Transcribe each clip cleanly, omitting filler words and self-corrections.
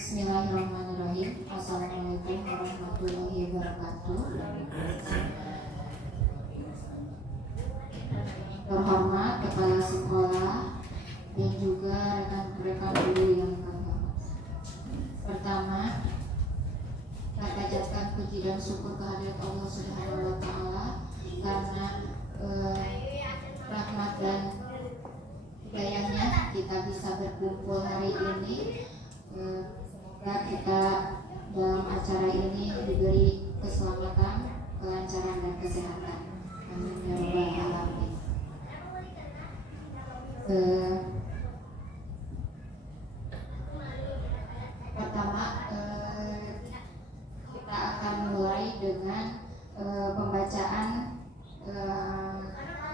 Bismillahirrahmanirrahim. Assalamualaikum warahmatullahi wabarakatuh. Terhormat Kepala Sekolah dan juga rekan-rekan guru yang kami hormati. Pertama, kita panjatkan puji dan syukur kehadirat Allah Subhanahu wa Ta'ala karena rahmat dan hidayahnya kita bisa berkumpul hari ini. Semoga kita dalam acara ini diberi keselamatan, kelancaran dan kesehatan. Amin ya rabbal alamin. Pertama, kita akan mulai dengan pembacaan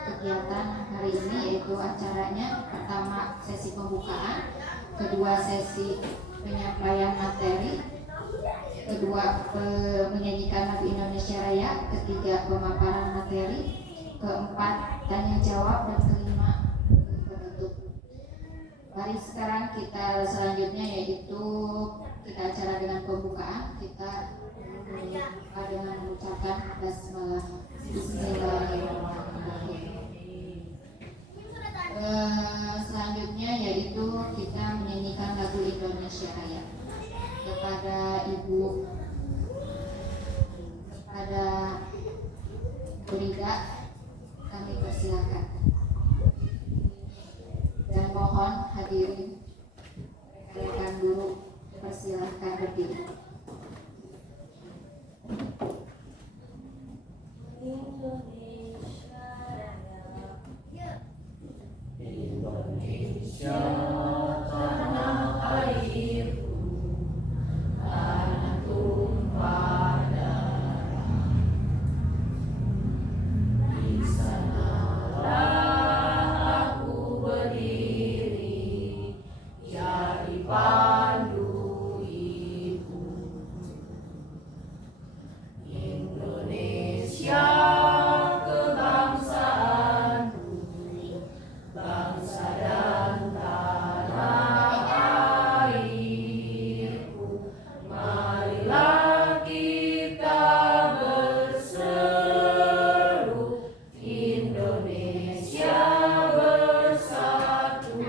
kegiatan hari ini, yaitu acaranya pertama sesi pembukaan, kedua sesi penyampaian materi, kedua menyanyikan lagu Indonesia Raya, ketiga pemaparan materi, keempat tanya jawab, dan kelima penutup. Mari sekarang kita selanjutnya yaitu kita acara dengan pembukaan. Kita membuka dengan mengucapkan basmalah. Bismillahirrahmanirrahim. Selanjutnya yaitu kita menyanyikan lagu Indonesia Raya. Kepada Ibu, kepada Brida, kami persilakan. Dan mohon hadirin rekan guru persilakan berdiri. Indonesia tanah airku, tanah tumpah darah. Di sanalah aku berdiri, jadi pandu ibu. Indonesia kebangsaanku, bangsa dan tanah airku. Marilah kita berseru, Indonesia bersatu.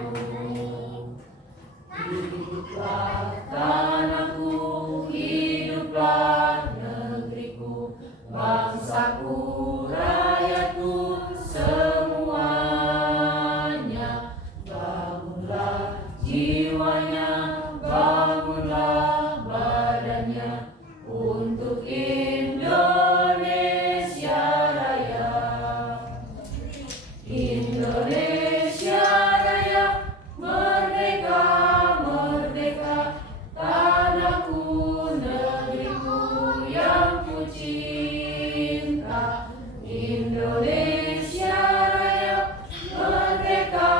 Hiduplah tanahku, hiduplah negeriku, bangsaku, rakyatku semuanya. Bangunlah jiwanya, bangunlah badannya untuk Indonesia Raya. Indonesia Raya, merdeka, merdeka, tanahku, negeriku yang ku cinta. Indonesia Raya, merdeka,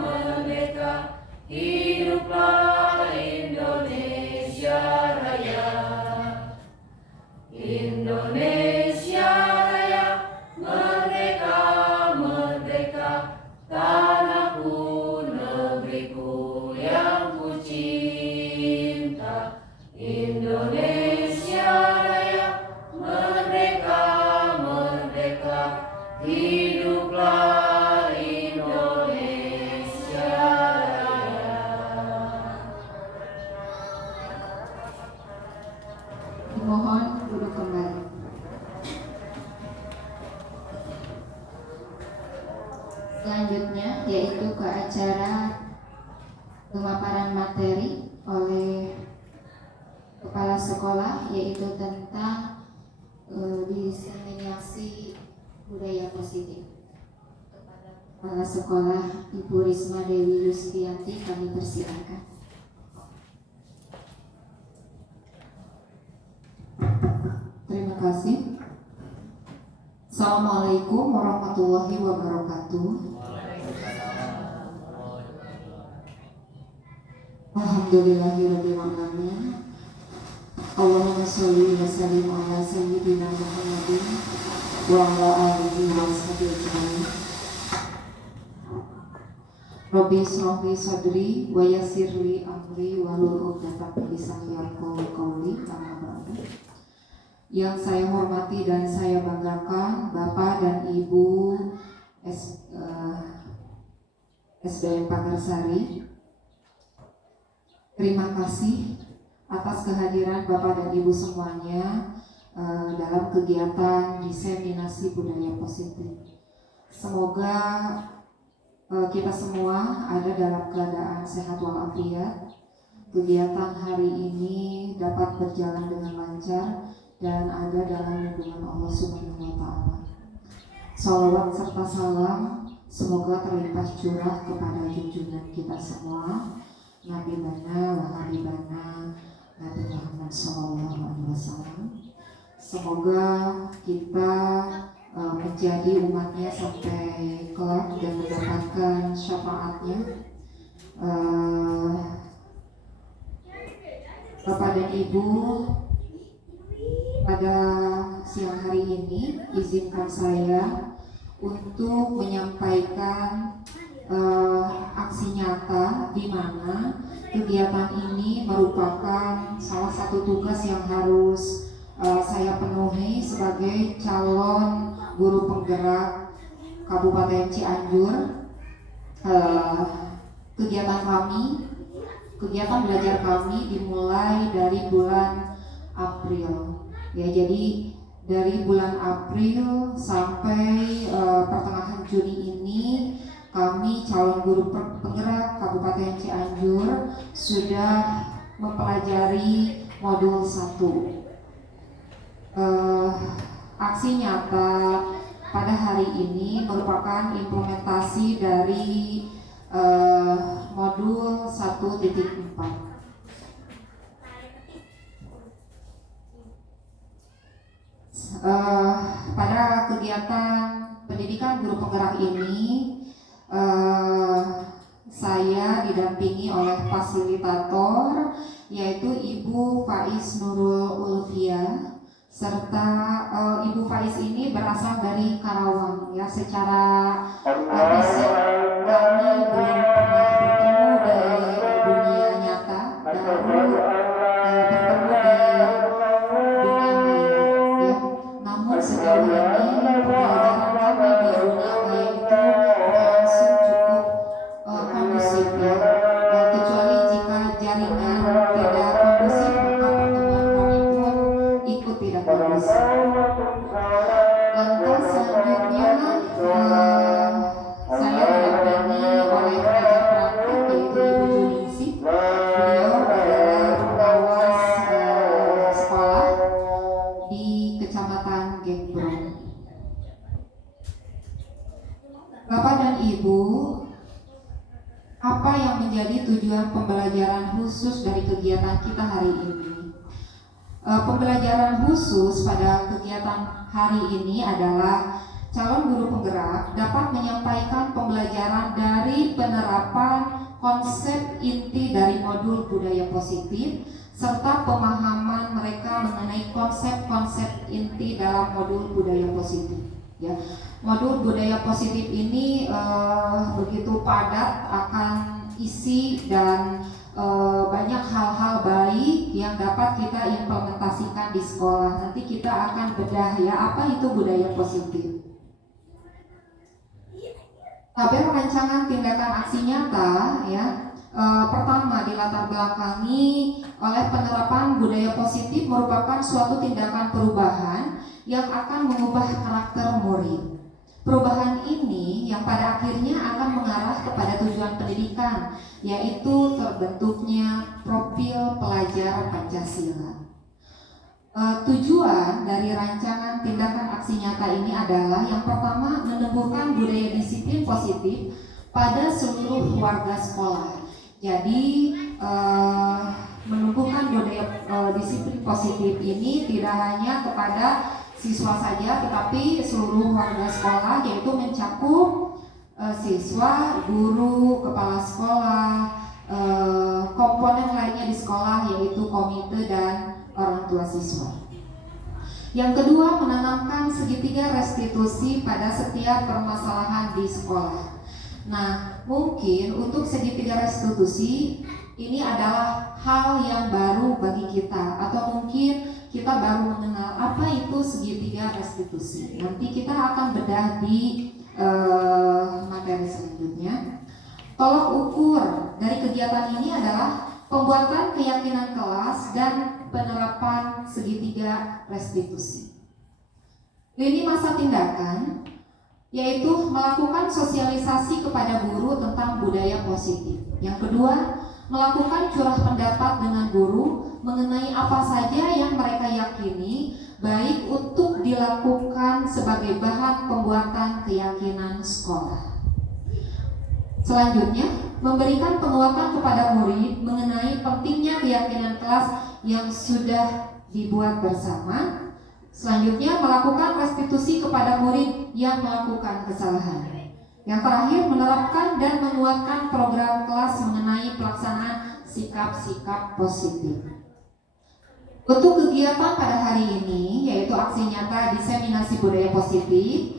merdeka, hiduplah Indonesia Raya. Indonesia Raya, merdeka, merdeka, tanahku, negeriku yang ku cinta. Indonesia Raya, merdeka, merdeka, hiduplah Indonesia Raya. Mohon duduk kembali. Selanjutnya yaitu ke acara pemaparan materi oleh kepala sekolah, yaitu tentang diseminasi budaya positif. Kepada kepala sekolah Ibu Risma Dewi Yustianti, kami persilakan. Terima kasih. Assalamualaikum warahmatullahi wabarakatuh. Alhamdulillahirabbil alamin. Allahumma sholli wa sallim ala sayyidina Muhammadin wa ala alihi wa sahbihi ajmain. Robi Srohi Sodri wa Yasirli Amri Walul Uqdatam min lisani yafqahu qawli. Yang saya hormati dan saya banggakan Bapak dan Ibu SDM Pagarsari, terima kasih atas kehadiran Bapak dan Ibu semuanya dalam kegiatan diseminasi budaya positif. Semoga kita semua ada dalam keadaan sehat walafiat. Kegiatan hari ini dapat berjalan dengan lancar dan ada dalam lindungan Allah Subhanahu wa Ta'ala. Salawat serta salam semoga terlimpah curah kepada junjungan kita semua, Nabi Bana wa Habibana Nabi Muhammad SAW. Semoga kita menjadi umatnya sampai kelak dan mendapatkan syafaatnya. Bapak dan Ibu, pada siang hari ini izinkan saya untuk menyampaikan aksi nyata di mana kegiatan ini merupakan salah satu tugas yang harus saya penuhi sebagai calon guru penggerak Kabupaten Cianjur. Kegiatan belajar kami dimulai dari bulan April. Ya, jadi dari bulan April sampai pertengahan Juni ini kami calon guru penggerak Kabupaten Cianjur sudah mempelajari modul 1. Aksi nyata pada hari ini merupakan implementasi dari modul 1.4. Pada kegiatan pendidikan guru penggerak ini saya didampingi oleh fasilitator yaitu Ibu Faiz Nurul Ulfia, serta Ibu Faiz ini berasal dari Karawang. Ya, secara fisik kami belum pernah bertemu di dunia nyata, baru bertemu di dunia maya. Ya, namun sejauh ini pembelajaran kami di dunia maya itu berlangsung cukup kondusif, ya. Kecuali jika jaringan tidak kondusif, maka pertemuan kami pun ikut tidak kondusif. Lantas selanjutnya saya didampingi oleh pengajar praktik yaitu Ibu Juningsih. Beliau adalah pengawas sekolah di Kecamatan Gekbrong. Bapak dan Ibu, apa yang menjadi tujuan pembelajaran khusus dari kegiatan kita hari ini? Pembelajaran khusus pada kegiatan hari ini adalah calon guru penggerak dapat menyampaikan pembelajaran dari penerapan konsep inti dari modul budaya positif serta pemahaman mereka mengenai konsep-konsep inti dalam modul budaya positif. Ya, modul budaya positif ini begitu padat akan isi dan banyak hal-hal baik yang dapat kita implementasikan di sekolah. Nanti kita akan bedah ya, apa itu budaya positif. Tabel rancangan tindakan aksi nyata ya, pertama dilatar belakangi oleh penerapan budaya positif merupakan suatu tindakan perubahan yang akan mengubah karakter murid. Perubahan ini yang pada akhirnya akan mengarah kepada tujuan pendidikan, yaitu terbentuknya profil pelajar Pancasila. Tujuan dari rancangan tindakan aksi nyata ini adalah yang pertama menumbuhkan budaya disiplin positif pada seluruh warga sekolah. Jadi menumbuhkan budaya disiplin positif ini tidak hanya kepada siswa saja, tetapi seluruh warga sekolah, yaitu mencakup siswa, guru, kepala sekolah, komponen lainnya di sekolah yaitu komite dan orang tua siswa. Yang kedua, menanamkan segitiga restitusi pada setiap permasalahan di sekolah. Nah, mungkin untuk segitiga restitusi ini adalah hal yang baru bagi kita, atau mungkin kita baru mengenal apa itu segitiga restitusi. Nanti kita akan bedah di materi selanjutnya. Tolok ukur dari kegiatan ini adalah pembuatan keyakinan kelas dan penerapan segitiga restitusi. Lini masa tindakan yaitu melakukan sosialisasi kepada guru tentang budaya positif. Yang kedua, melakukan curah pendapat dengan guru mengenai apa saja yang mereka yakini baik untuk dilakukan sebagai bahan pembuatan keyakinan sekolah. Selanjutnya, memberikan penguatan kepada murid mengenai pentingnya keyakinan kelas yang sudah dibuat bersama. Selanjutnya, melakukan restitusi kepada murid yang melakukan kesalahan. Yang terakhir, menerapkan dan menguatkan program kelas mengenai pelaksanaan sikap-sikap positif. Untuk kegiatan pada hari ini, yaitu aksi nyata diseminasi budaya positif,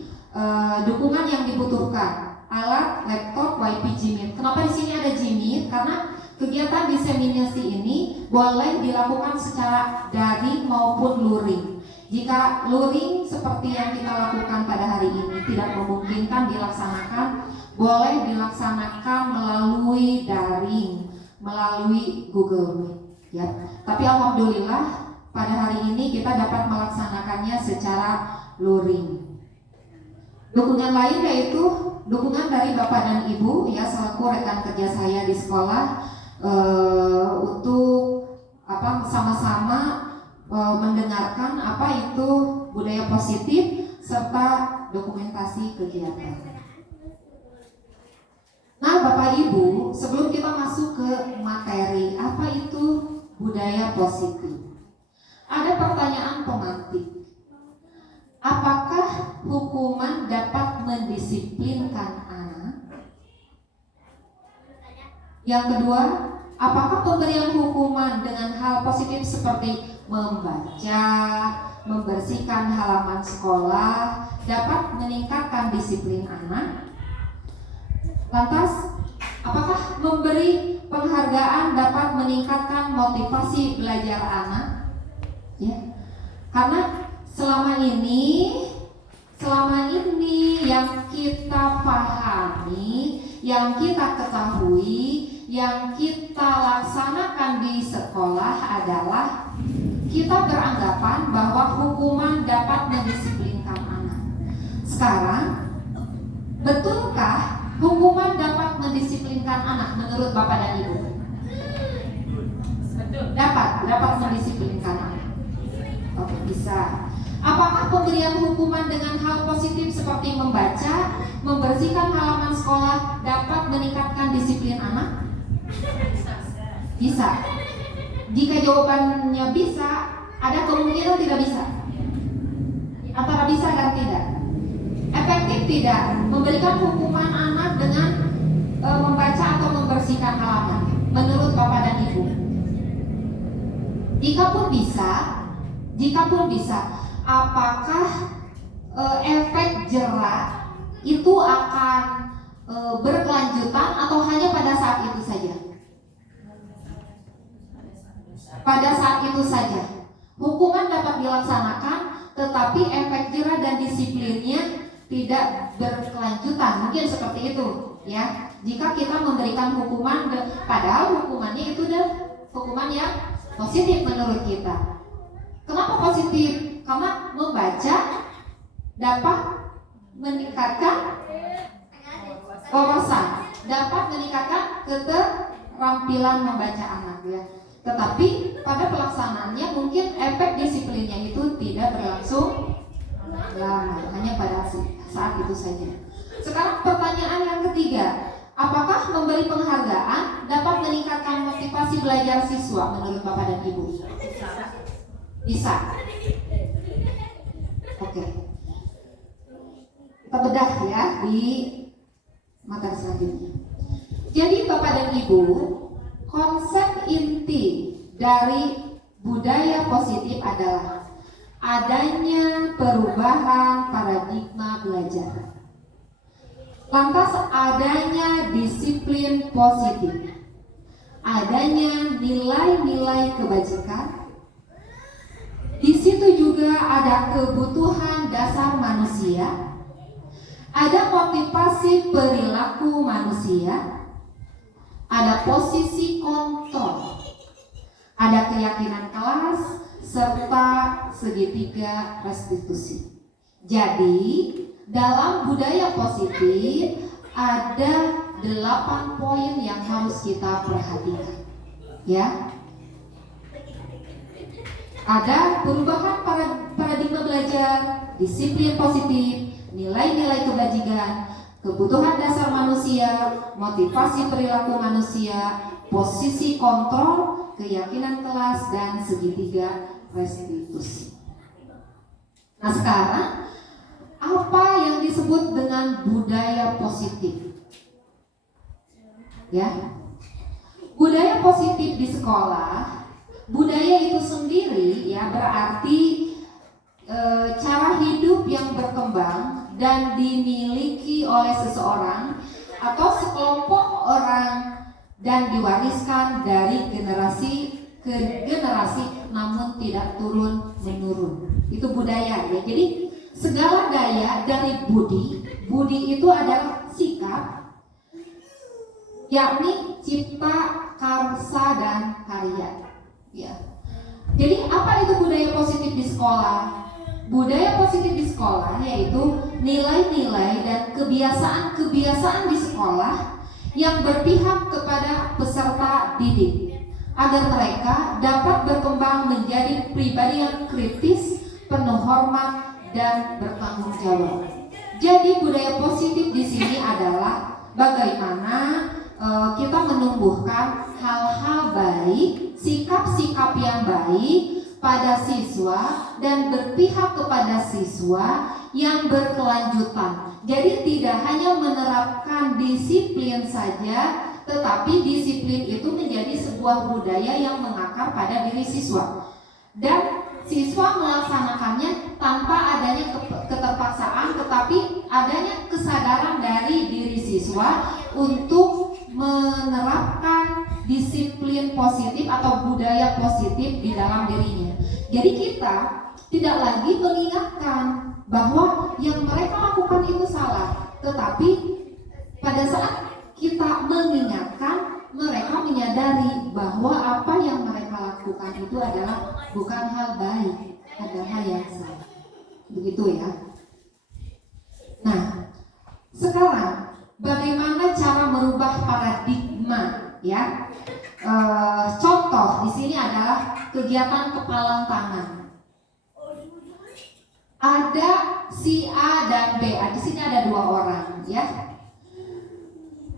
dukungan yang dibutuhkan, alat, laptop, wifi, Jimit. Kenapa di sini ada Jimit? Karena kegiatan diseminasi ini boleh dilakukan secara daring maupun luring. Jika luring seperti yang kita lakukan pada hari ini tidak memungkinkan dilaksanakan, boleh dilaksanakan melalui daring, melalui Google Meet. Ya. Tapi alhamdulillah pada hari ini kita dapat melaksanakannya secara luring. Dukungan lain yaitu dukungan dari Bapak dan Ibu ya selaku rekan kerja saya di sekolah untuk sama-sama mendengarkan apa itu budaya positif serta dokumentasi kegiatan. Nah, Bapak Ibu, sebelum kita masuk ke materi apa itu budaya positif, ada pertanyaan pemantik. Apakah hukuman dapat mendisiplinkan anak? Yang kedua, apakah pemberian hukuman dengan hal positif seperti membaca, membersihkan halaman sekolah dapat meningkatkan disiplin anak? Lantas, apakah memberi penghargaan dapat meningkatkan motivasi belajar anak? Ya, karena selama ini yang kita pahami, yang kita ketahui, yang kita laksanakan di sekolah adalah kita beranggapan bahwa hukuman dapat mendisiplinkan anak. Sekarang, betulkah hukuman dapat mendisiplinkan anak menurut Bapak dan Ibu? Dapat mendisiplinkan anak. Oke, bisa. Apakah pemberian hukuman dengan hal positif seperti membaca, membersihkan halaman sekolah dapat meningkatkan disiplin anak? Bisa. Jika jawabannya bisa, ada kemungkinan tidak bisa. Antara bisa dan tidak. Efektif tidak memberikan hukuman anak dengan membaca atau membersihkan halaman menurut Bapak dan Ibu? Jikapun bisa, apakah efek jerat itu akan berkelanjutan atau hanya pada saat itu saja? Pada saat itu saja. Hukuman dapat dilaksanakan, tetapi efek jerat dan disiplinnya tidak berkelanjutan. Mungkin seperti itu, ya. Jika kita memberikan hukuman, padahal hukumannya itu adalah hukuman yang positif menurut kita. Kenapa positif? Karena membaca dapat meningkatkan wawasan, dapat meningkatkan keterampilan membaca anak, ya. Tetapi pada pelaksanaannya mungkin efek disiplinnya itu tidak berlangsung lama, hanya pada saat itu saja. Sekarang pertanyaan yang ketiga, apakah memberi penghargaan dapat meningkatkan motivasi belajar siswa menurut Bapak dan Ibu? Bisa. Oke. Kita bedah ya di materi selanjutnya. Jadi Bapak dan Ibu, konsep inti dari budaya positif adalah adanya perubahan paradigma belajar. Lantas adanya disiplin positif, adanya nilai-nilai kebajikan. Di situ juga ada kebutuhan dasar manusia, ada motivasi perilaku manusia, ada posisi kontrol, ada keyakinan kelas, serta segitiga restitusi. Jadi, dalam budaya positif ada 8 poin yang harus kita perhatikan. Ya. Ada perubahan paradigma belajar, disiplin positif, nilai-nilai kebajikan, kebutuhan dasar manusia, motivasi perilaku manusia, posisi kontrol, keyakinan kelas, dan segitiga restitusi. Nah, sekarang apa yang disebut dengan budaya positif? Ya, budaya positif di sekolah, budaya itu sendiri ya berarti cara hidup yang berkembang dan dimiliki oleh seseorang atau sekelompok orang dan diwariskan dari generasi ke generasi namun tidak turun menurun. Itu budaya ya. Jadi segala daya dari budi itu adalah sikap, yakni cipta, karsa, dan karya. Ya. Jadi apa itu budaya positif di sekolah? Budaya positif di sekolah yaitu nilai-nilai dan kebiasaan-kebiasaan di sekolah yang berpihak kepada peserta didik agar mereka dapat berkembang menjadi pribadi yang kritis, penuh hormat, dan bertanggung jawab. Jadi budaya positif di sini adalah bagaimana kita menumbuhkan hal-hal baik, sikap-sikap yang baik pada siswa dan berpihak kepada siswa yang berkelanjutan. Jadi tidak hanya menerapkan disiplin saja, tetapi disiplin itu menjadi sebuah budaya yang mengakar pada diri siswa. Dan siswa melaksanakannya tanpa adanya keterpaksaan, tetapi adanya kesadaran dari diri siswa untuk menerapkan disiplin positif atau budaya positif di dalam dirinya. Jadi kita tidak lagi mengingatkan bahwa yang mereka lakukan itu salah, tetapi pada saat kita mengingatkan, mereka menyadari bahwa apa yang mereka lakukan itu adalah bukan hal baik, adalah hal yang salah. Begitu ya. Nah, sekarang bagaimana cara merubah paradigma ya? Contoh di sini adalah kegiatan kepalang tangan. Ada si A dan B. Di sini ada 2 orang ya.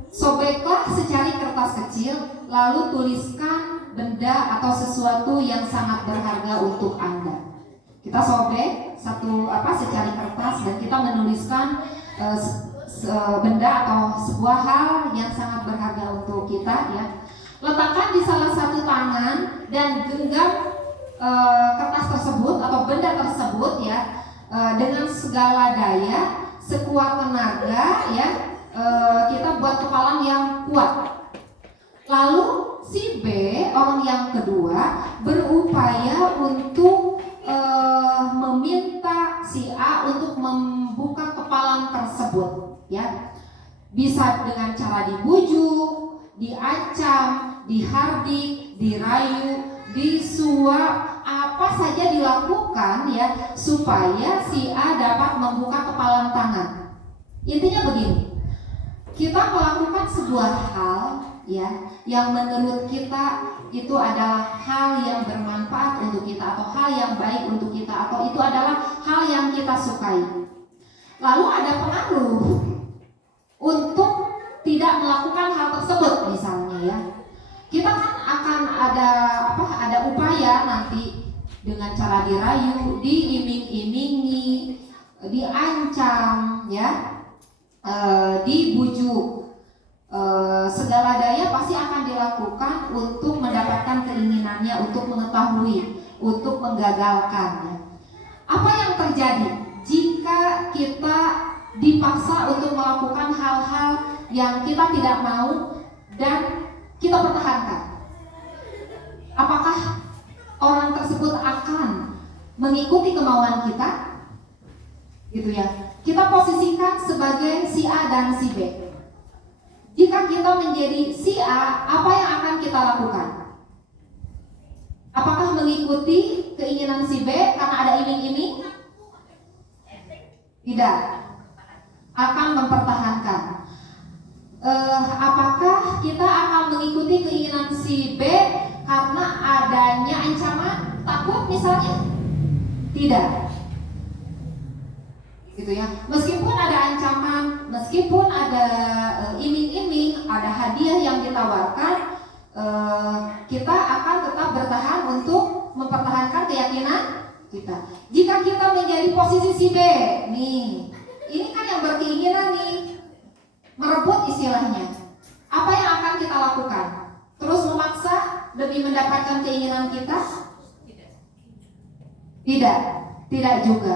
Sobeklah secari kertas kecil, lalu tuliskan benda atau sesuatu yang sangat berharga untuk Anda. Kita sobek secari kertas dan kita menuliskan benda atau sebuah hal yang sangat berharga untuk kita ya. Letakkan di salah satu tangan dan genggam kertas tersebut atau benda tersebut ya dengan segala daya, sekuat tenaga ya. Kita buat kepalang yang kuat. Lalu si B, orang yang kedua, berupaya untuk meminta si A untuk membuka kepalang tersebut ya. Bisa dengan cara dibujuk, diancam, dihardik, dirayu, disuap, apa saja dilakukan ya supaya si A dapat membuka kepalang tangan. Intinya begini, kita melakukan sebuah hal ya yang menurut kita itu adalah hal yang bermanfaat untuk kita atau hal yang baik untuk kita atau itu adalah hal yang kita sukai. Lalu ada pengaruh untuk tidak melakukan hal tersebut misalnya ya. Kita kan akan ada upaya nanti dengan cara dirayu, diiming-imingi, diancam ya. Dibujuk, segala daya pasti akan dilakukan untuk mendapatkan keinginannya, untuk mengetahui, untuk menggagalkan. Apa yang terjadi jika kita dipaksa untuk melakukan hal-hal yang kita tidak mau dan kita pertahankan. Apakah orang tersebut akan mengikuti kemauan kita? Gitu ya. Kita posisikan sebagai si A dan si B. Jika kita menjadi si A, apa yang akan kita lakukan? Apakah mengikuti keinginan si B karena ada iming-iming? Tidak. Akan mempertahankan. Apakah kita akan mengikuti keinginan si B karena adanya ancaman, takut misalnya? Tidak. Gitu ya. Meskipun ada ancaman, meskipun ada iming-iming, ada hadiah yang ditawarkan, kita akan tetap bertahan untuk mempertahankan keyakinan kita. Jika kita menjadi posisi si B, nih, ini kan yang berkeinginan nih, merebut istilahnya. Apa yang akan kita lakukan? Terus memaksa demi mendapatkan keinginan kita? Tidak, tidak juga.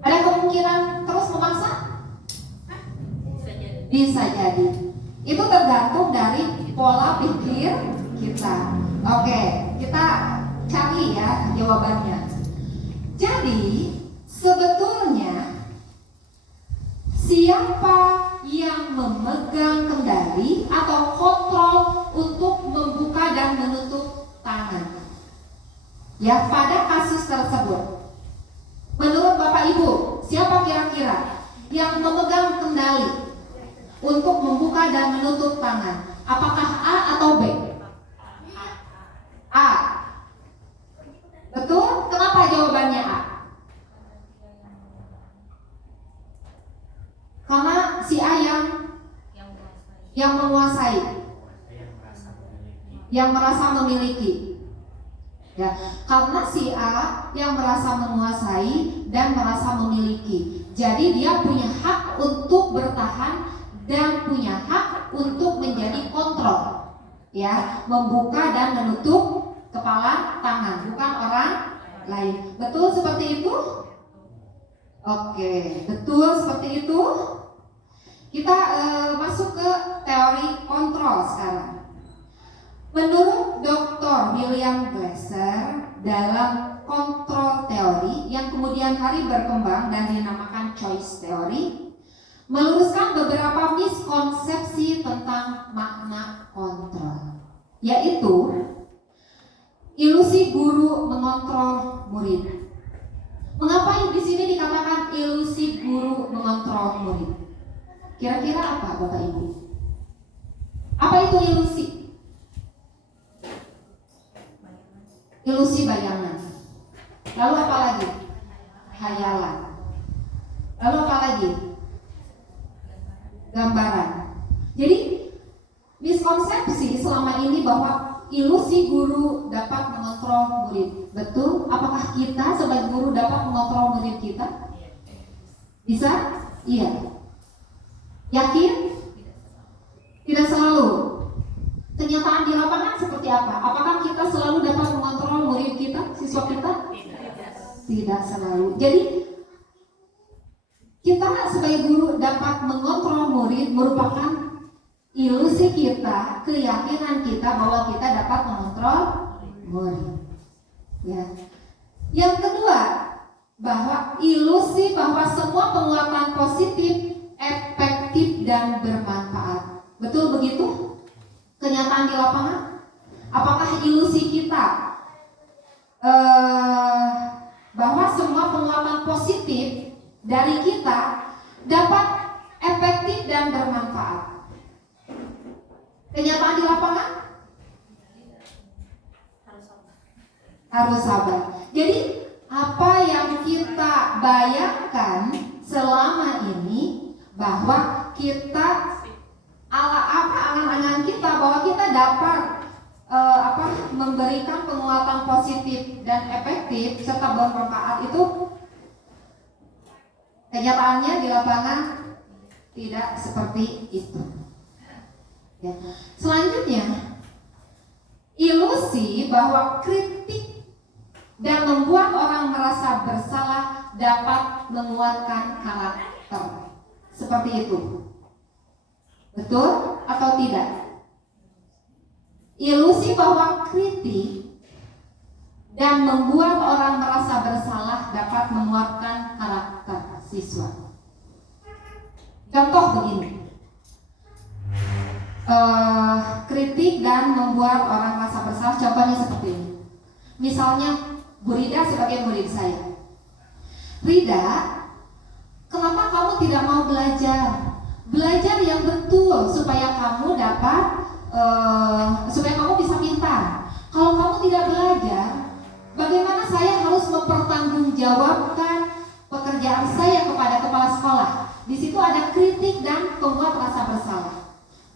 Ada kemungkinan terus memaksa? Bisa jadi. Itu tergantung dari pola pikir kita. Oke, kita cari ya jawabannya. Jadi sebetulnya siapa yang memegang kendali atau kontrol untuk membuka dan menutup tangan? Ya, pada kasus tersebut. Menurut Bapak Ibu, siapa kira-kira yang memegang kendali untuk membuka dan menutup tangan? Apakah A atau B? A. Betul? Kenapa jawabannya A? Karena si A yang menguasai, yang merasa memiliki. Ya, karena si A yang merasa menguasai dan merasa memiliki. Jadi dia punya hak untuk bertahan dan punya hak untuk menjadi kontrol. Ya, membuka dan menutup kepala tangan, bukan orang lain. Betul seperti itu? Oke, betul seperti itu. Kita masuk ke teori kontrol sekarang. Menurut Dr. William Glasser dalam kontrol teori yang kemudian hari berkembang dan dinamakan choice theory, meluruskan beberapa miskonsepsi tentang makna kontrol, yaitu ilusi guru mengontrol murid. Mengapa di sini dikatakan ilusi guru mengontrol murid? Kira-kira apa Bapak Ibu? Apa itu ilusi? Ilusi bayangan. Lalu apa lagi? Hayalan. Lalu apa lagi? Gambaran. Jadi miskonsepsi selama ini bahwa ilusi guru dapat mengontrol murid. Betul? Apakah kita sebagai guru dapat mengontrol murid kita? Bisa? Iya. Yakin? Tidak selalu. Kenyataan di lapangan seperti apa? Apakah kita selalu dapat mengontrol murid kita, siswa kita? Tidak selalu. Jadi kita sebagai guru dapat mengontrol murid merupakan ilusi kita, keyakinan kita bahwa kita dapat mengontrol murid. Ya. Yang kedua, bahwa ilusi bahwa semua penguatan positif, efektif dan bermanfaat. Betul begitu? Kenyataan di lapangan, apakah ilusi kita bahwa semua penguatan positif dari kita dapat efektif dan bermanfaat? Kenyataan di lapangan harus sabar. Jadi apa yang kita bayangkan selama ini bahwa kita angan-angan kita bahwa kita dapat memberikan penguatan positif dan efektif serta bermanfaat, itu kenyataannya di lapangan tidak seperti itu. Ya. Selanjutnya, ilusi bahwa kritik dan membuat orang merasa bersalah dapat menguatkan karakter. Seperti itu. Betul atau tidak? Ilusi bahwa kritik dan membuat orang merasa bersalah dapat menguatkan karakter siswa. Contoh begini. Kritik dan membuat orang merasa bersalah, contohnya seperti ini. Misalnya Bu Rida sebagai murid saya. Rida, kenapa kamu tidak mau belajar? Belajar yang betul supaya kamu dapat supaya kamu bisa pintar. Kalau kamu tidak belajar, bagaimana saya harus mempertanggungjawabkan pekerjaan saya kepada kepala sekolah? Di situ ada kritik dan pembuat rasa bersalah.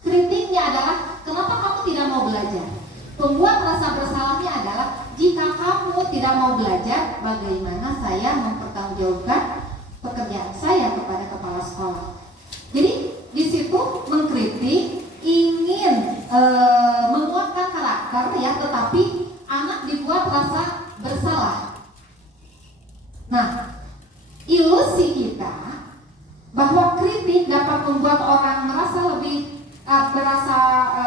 Kritiknya adalah kenapa kamu tidak mau belajar? Pembuat rasa bersalahnya adalah jika kamu tidak mau belajar, bagaimana saya mempertanggungjawabkan pekerjaan saya kepada kepala sekolah? Jadi di situ mengkritik ingin menguatkan karakter ya, tetapi anak dibuat rasa bersalah. Nah, ilusi kita bahwa kritik dapat membuat orang merasa lebih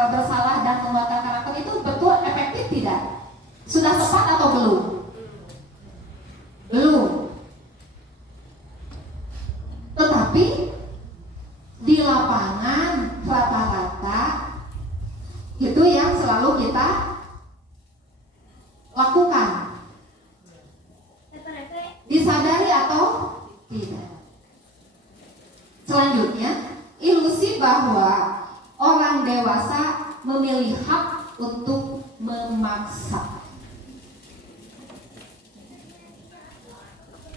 bersalah dan menguatkan karakter itu betul efektif tidak? Sudah tepat atau belum? Belum. Tetapi di lapangan rata-rata itu yang selalu kita lakukan. Disadari atau tidak? Selanjutnya, ilusi bahwa orang dewasa memilih hak untuk memaksa.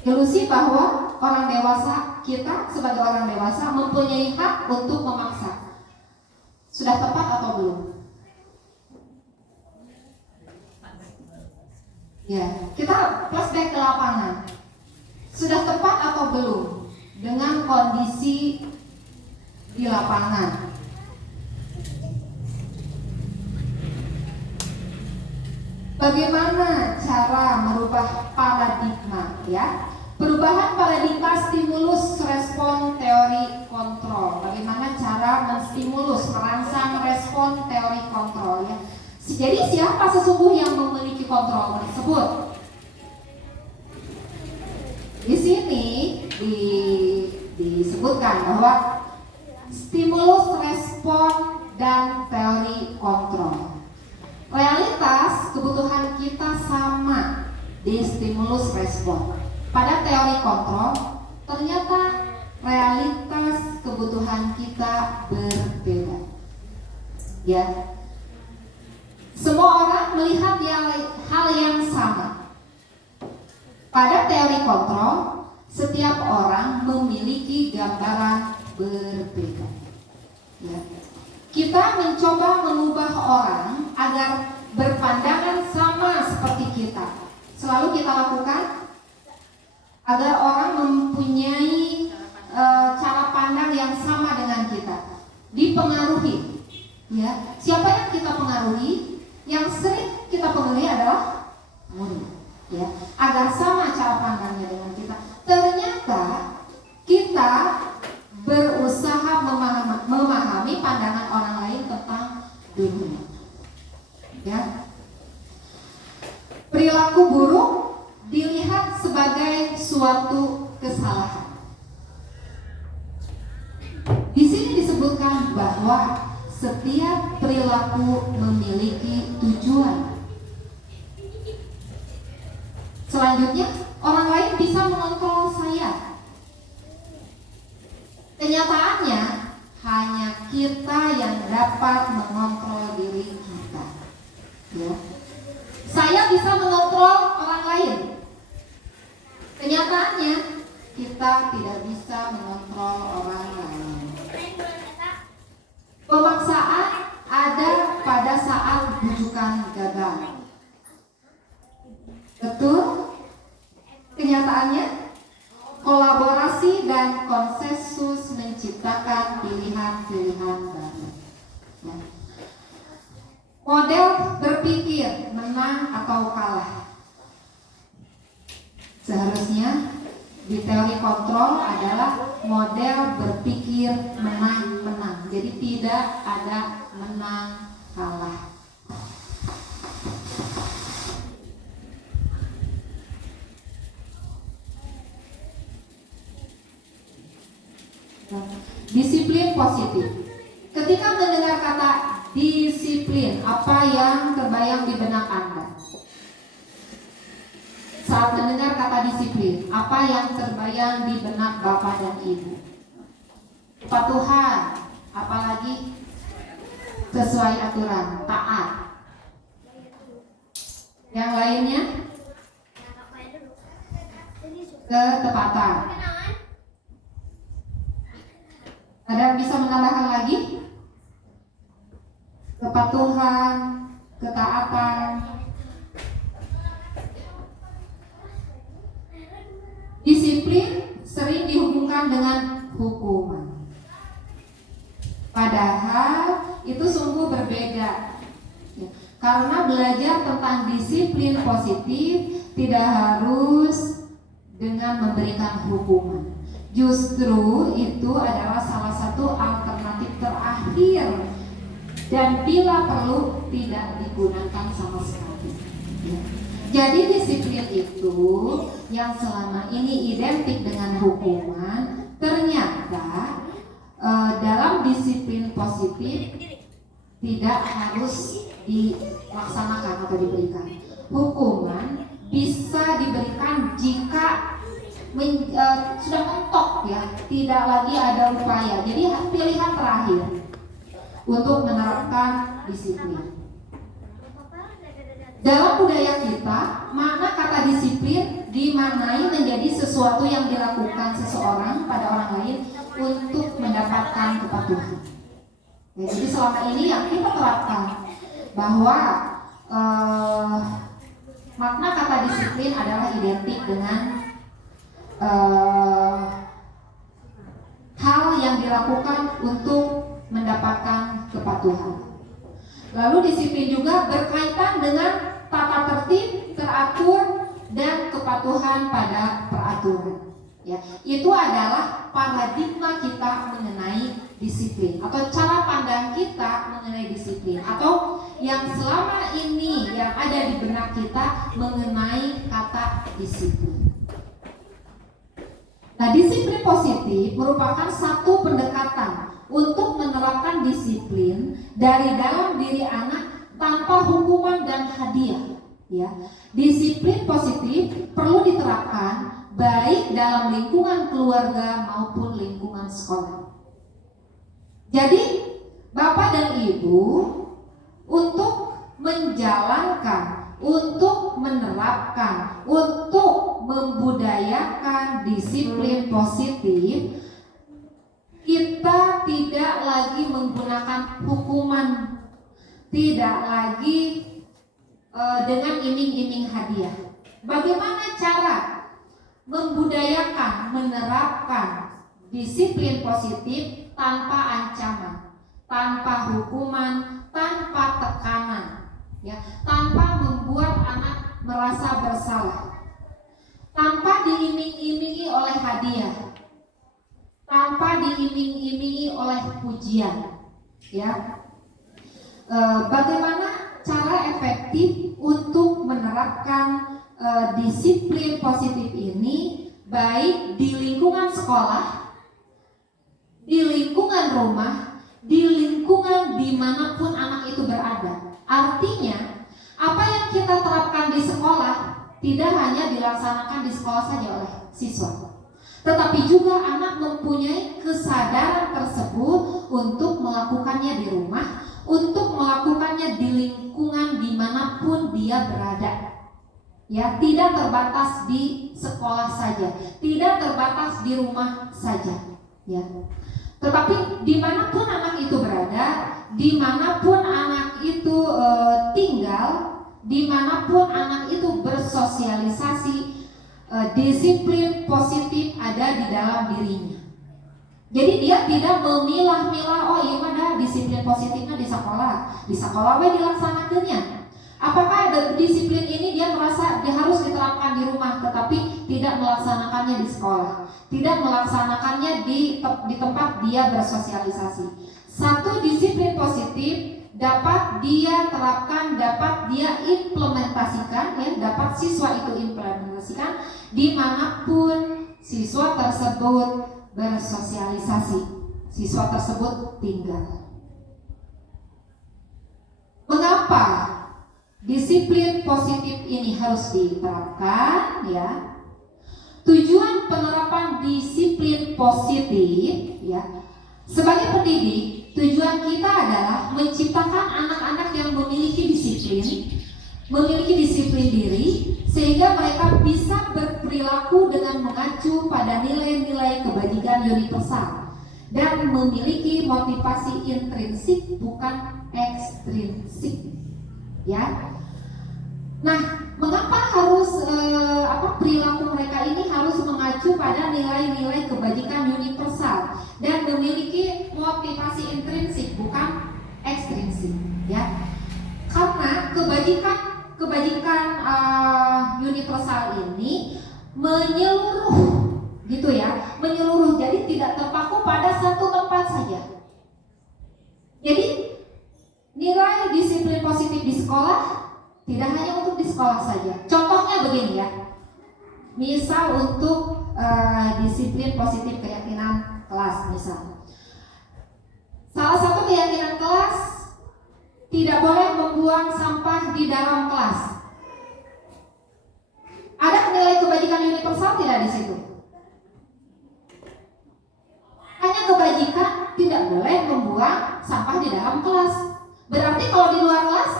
Ilusi bahwa orang dewasa, kita sebagai orang dewasa mempunyai hak untuk memaksa. Sudah tepat atau belum? Ya, kita flashback ke lapangan. Sudah tepat atau belum dengan kondisi di lapangan? Bagaimana cara merubah paradigma ya? Perubahan paradigma stimulus respon teori kontrol. Bagaimana cara menstimulus merangsang respon teori kontrol ya? Jadi siapa sesungguhnya yang memiliki kontrol tersebut? Di sini disebutkan bahwa stimulus respon dan teori kontrol. Realitas kebutuhan kita sama di stimulus respon. Pada teori kontrol, ternyata realitas kebutuhan kita berbeda. Ya. Semua orang melihat hal yang sama. Pada teori kontrol, setiap orang memiliki gambaran berbeda. Ya. Kita mencoba mengubah orang agar berpandangan sama seperti kita. Selalu kita lakukan agar orang mempunyai cara pandang yang sama dengan kita. Dipengaruhi. Ya, siapa yang kita pengaruhi? Yang sering kita pengaruhi adalah murid. Ya, agar sama cara pandangnya dengan kita. Ternyata kita berusaha memahami pandangan orang lain tentang dunia. Ya. Perilaku buruk dilihat sebagai suatu kesalahan. Di sini disebutkan bahwa setiap perilaku memiliki tujuan. Selanjutnya, orang lain bisa mengontrol saya. Kenyataannya, hanya kita yang dapat mengontrol diri kita. Ya. Saya bisa mengontrol orang lain. Kenyataannya, kita tidak bisa mengontrol orang lain. Pemaksaan ada pada saat bujukan gagal. Betul? Kenyataannya, kolaborasi dan konsensus menciptakan pilihan-pilihan baru. Ya. Model berpikir menang atau kalah. Seharusnya di teori kontrol adalah model berpikir menang-menang. Jadi tidak ada menang kalah. Disiplin positif. Ketika mendengar kata disiplin, apa yang terbayang di benak Anda? Saat mendengar kata disiplin, apa yang terbayang di benak Bapak dan Ibu? Kepatuhan, apalagi sesuai aturan, taat. Yang lainnya? Ketepatan. Ada yang bisa menambahkan lagi? Kepatuhan, ketaatan. Disiplin sering dihubungkan dengan hukuman. Padahal itu sungguh berbeda. Karena belajar tentang disiplin positif tidak harus dengan memberikan hukuman. Justru itu adalah salah satu alternatif terakhir dan bila perlu tidak digunakan sama sekali. Jadi disiplin itu yang selama ini identik dengan hukuman, ternyata dalam disiplin positif tidak harus dilaksanakan atau diberikan. Hukuman bisa diberikan jika sudah mentok ya, tidak lagi ada upaya. Jadi pilihan terakhir untuk menerapkan disiplin. Dalam budaya kita, makna kata disiplin dimaknai menjadi sesuatu yang dilakukan seseorang pada orang lain untuk mendapatkan kepatuhan. Ya, jadi selama ini yang kita terapkan bahwa makna kata disiplin adalah identik dengan hal yang dilakukan untuk mendapatkan kepatuhan. Lalu disiplin juga berkaitan dengan tata tertib, teratur, dan kepatuhan pada peraturan. Ya, itu adalah paradigma kita mengenai disiplin atau cara pandang kita mengenai disiplin atau yang selama ini yang ada di benak kita mengenai kata disiplin. Nah, disiplin positif merupakan satu pendekatan untuk menerapkan disiplin dari dalam diri anak tanpa hukuman dan hadiah. Ya, disiplin positif perlu diterapkan baik dalam lingkungan keluarga maupun lingkungan sekolah. Jadi, Bapak dan Ibu untuk menjalankan, untuk menerapkan, untuk membudayakan disiplin positif, kita tidak lagi menggunakan hukuman, tidak lagi dengan iming-iming hadiah. Bagaimana cara membudayakan, menerapkan disiplin positif tanpa ancaman, tanpa hukuman, tanpa tekanan, ya, tanpa membuat anak merasa bersalah, tanpa diiming-imingi oleh hadiah, tanpa diiming-imingi oleh pujian, ya. Bagaimana cara efektif untuk menerapkan disiplin positif ini baik di lingkungan sekolah, di lingkungan rumah, di lingkungan dimanapun anak itu berada. Artinya, apa yang kita terapkan di sekolah tidak hanya dilaksanakan di sekolah saja oleh siswa, tetapi juga anak mempunyai kesadaran tersebut untuk melakukannya di rumah, untuk melakukannya di lingkungan dimanapun dia berada. Ya, tidak terbatas di sekolah saja, tidak terbatas di rumah saja. Ya, tetapi dimanapun anak itu berada, dimanapun anak itu tinggal, dimanapun anak itu bersosialisasi, disiplin positif ada di dalam dirinya. Jadi dia tidak memilah-milah, oh iya ada disiplin positifnya di sekolah we dilaksanakannya. Apakah disiplin ini dia merasa dia harus diterapkan di rumah, tetapi tidak melaksanakannya di sekolah, tidak melaksanakannya di tempat dia bersosialisasi. Satu disiplin positif dapat dia terapkan, dapat dia implementasikan, ya, dapat siswa itu implementasikan dimanapun siswa tersebut bersosialisasi, siswa tersebut tinggal. Mengapa disiplin positif ini harus diterapkan, ya? Tujuan penerapan disiplin positif, ya, sebagai pendidik, tujuan kita adalah menciptakan anak-anak yang memiliki disiplin diri, sehingga mereka bisa berperilaku dengan mengacu pada nilai-nilai kebajikan universal dan memiliki motivasi intrinsik bukan ekstrinsik, ya. Nah, mengapa harus perilaku mereka ini harus mengacu pada nilai-nilai kebajikan universal dan memiliki motivasi intrinsik bukan ekstrinsik, ya? Karena kebajikan universal ini menyeluruh, gitu ya, menyeluruh. Jadi tidak terpaku pada satu tempat saja. Jadi nilai disiplin positif di sekolah tidak hanya untuk di sekolah saja. Contohnya begini, ya. Misal untuk disiplin positif keyakinan kelas, misal. Salah satu keyakinan kelas, tidak boleh membuang sampah di dalam kelas. Ada nilai kebajikan universal tidak di situ? Hanya kebajikan tidak boleh membuang sampah di dalam kelas. Berarti kalau di luar kelas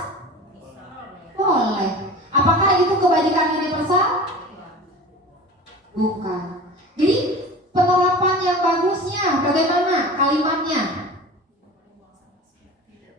boleh. Apakah itu kebajikan universal? Bukan. Jadi penerapan yang bagusnya bagaimana kalimatnya?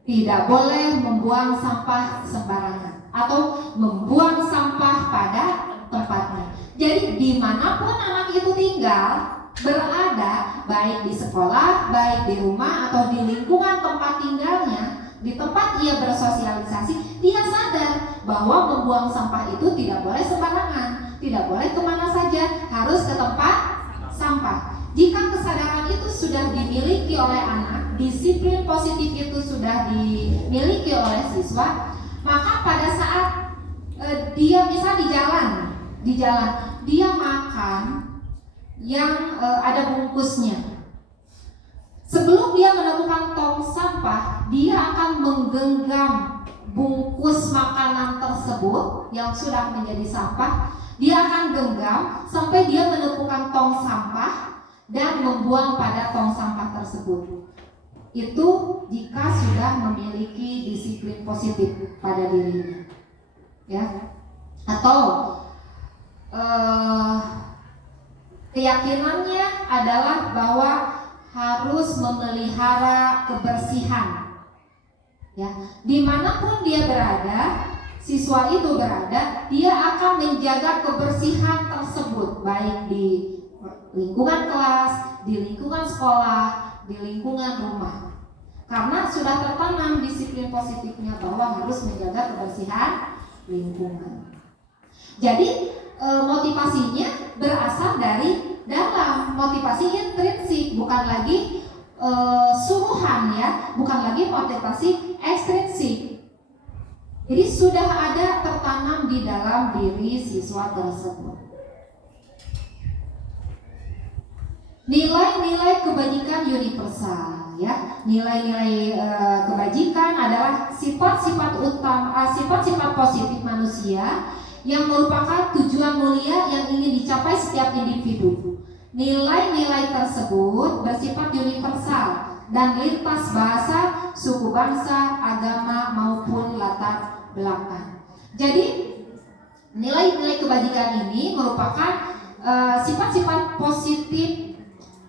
Tidak boleh membuang sampah sembarangan atau membuang sampah pada tempatnya. Jadi dimanapun anak itu tinggal, berada, baik di sekolah, baik di rumah atau di lingkungan tempat tinggalnya, di tempat ia bersosialisasi, dia sadar bahwa membuang sampah itu tidak boleh sembarangan, tidak boleh kemana saja, harus ke tempat sampah. Jika kesadaran itu sudah dimiliki oleh anak, disiplin positif itu sudah dimiliki oleh siswa, maka pada saat dia bisa di jalan, dia makan yang ada bungkusnya. Sebelum dia menemukan tong sampah, dia akan menggenggam bungkus makanan tersebut yang sudah menjadi sampah. Dia akan genggam sampai dia menemukan tong sampah dan membuang pada tong sampah tersebut. Itu jika sudah memiliki disiplin positif pada dirinya, ya. Atau keyakinannya adalah bahwa harus memelihara kebersihan, ya. Dimanapun dia berada, siswa itu berada, dia akan menjaga kebersihan tersebut, baik di lingkungan kelas, di lingkungan sekolah, di lingkungan rumah. Karena sudah tertanam disiplin positifnya bahwa harus menjaga kebersihan lingkungan. Jadi motivasinya berasal dari dalam, motivasi intrinsik, bukan lagi suruhan, ya, bukan lagi motivasi ekstrinsik. Jadi sudah ada tertanam di dalam diri siswa tersebut. Nilai-nilai kebajikan universal, ya. Nilai-nilai kebajikan adalah sifat-sifat utama, sifat-sifat positif manusia yang merupakan tujuan mulia yang ingin dicapai setiap individu. Nilai-nilai tersebut bersifat universal dan lintas bahasa, suku bangsa, agama maupun latar belakang. Jadi nilai-nilai kebajikan ini merupakan sifat-sifat positif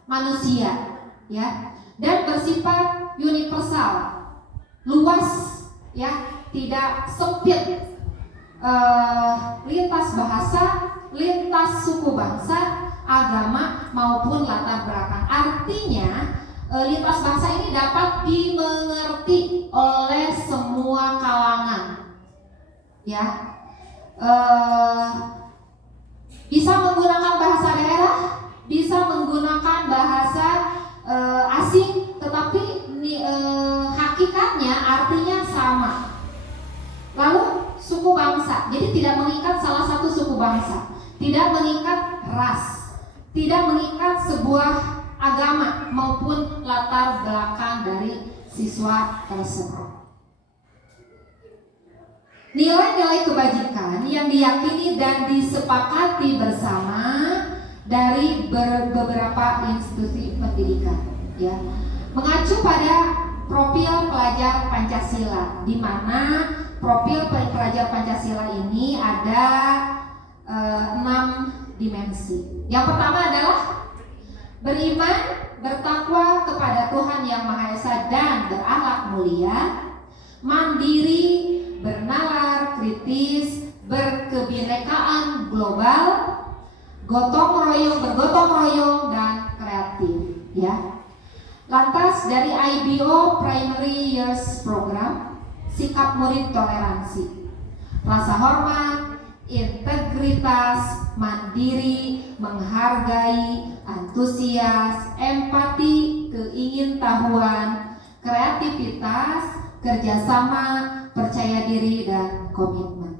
manusia, ya, dan bersifat universal, luas, ya, tidak sempit, lintas bahasa, lintas suku bangsa, agama maupun latar belakang. Artinya lintas bahasa ini dapat dimengerti oleh semua kalangan, ya. Bisa menggunakan bahasa daerah, bisa menggunakan bahasa asing, tetapi hakikatnya artinya sama. Lalu suku bangsa, jadi tidak mengikat salah satu suku bangsa, tidak mengikat ras, tidak mengikat sebuah agama maupun latar belakang dari siswa tersebut. Nilai-nilai kebajikan yang diyakini dan disepakati bersama dari beberapa institusi pendidikan, ya, mengacu pada profil pelajar Pancasila, di mana profil pelajar Pancasila ini ada 6 dimensi. Yang pertama adalah beriman, bertakwa kepada Tuhan Yang Maha Esa dan berakhlak mulia, mandiri, bernalar, kritis, berkebinekaan global, bergotong royong dan kreatif, ya. Lantas dari IBO Primary Years Program, sikap murid toleransi, rasa hormat, integritas, mandiri, menghargai, antusias, empati, keingintahuan, kreativitas, kerjasama, percaya diri, dan komitmen.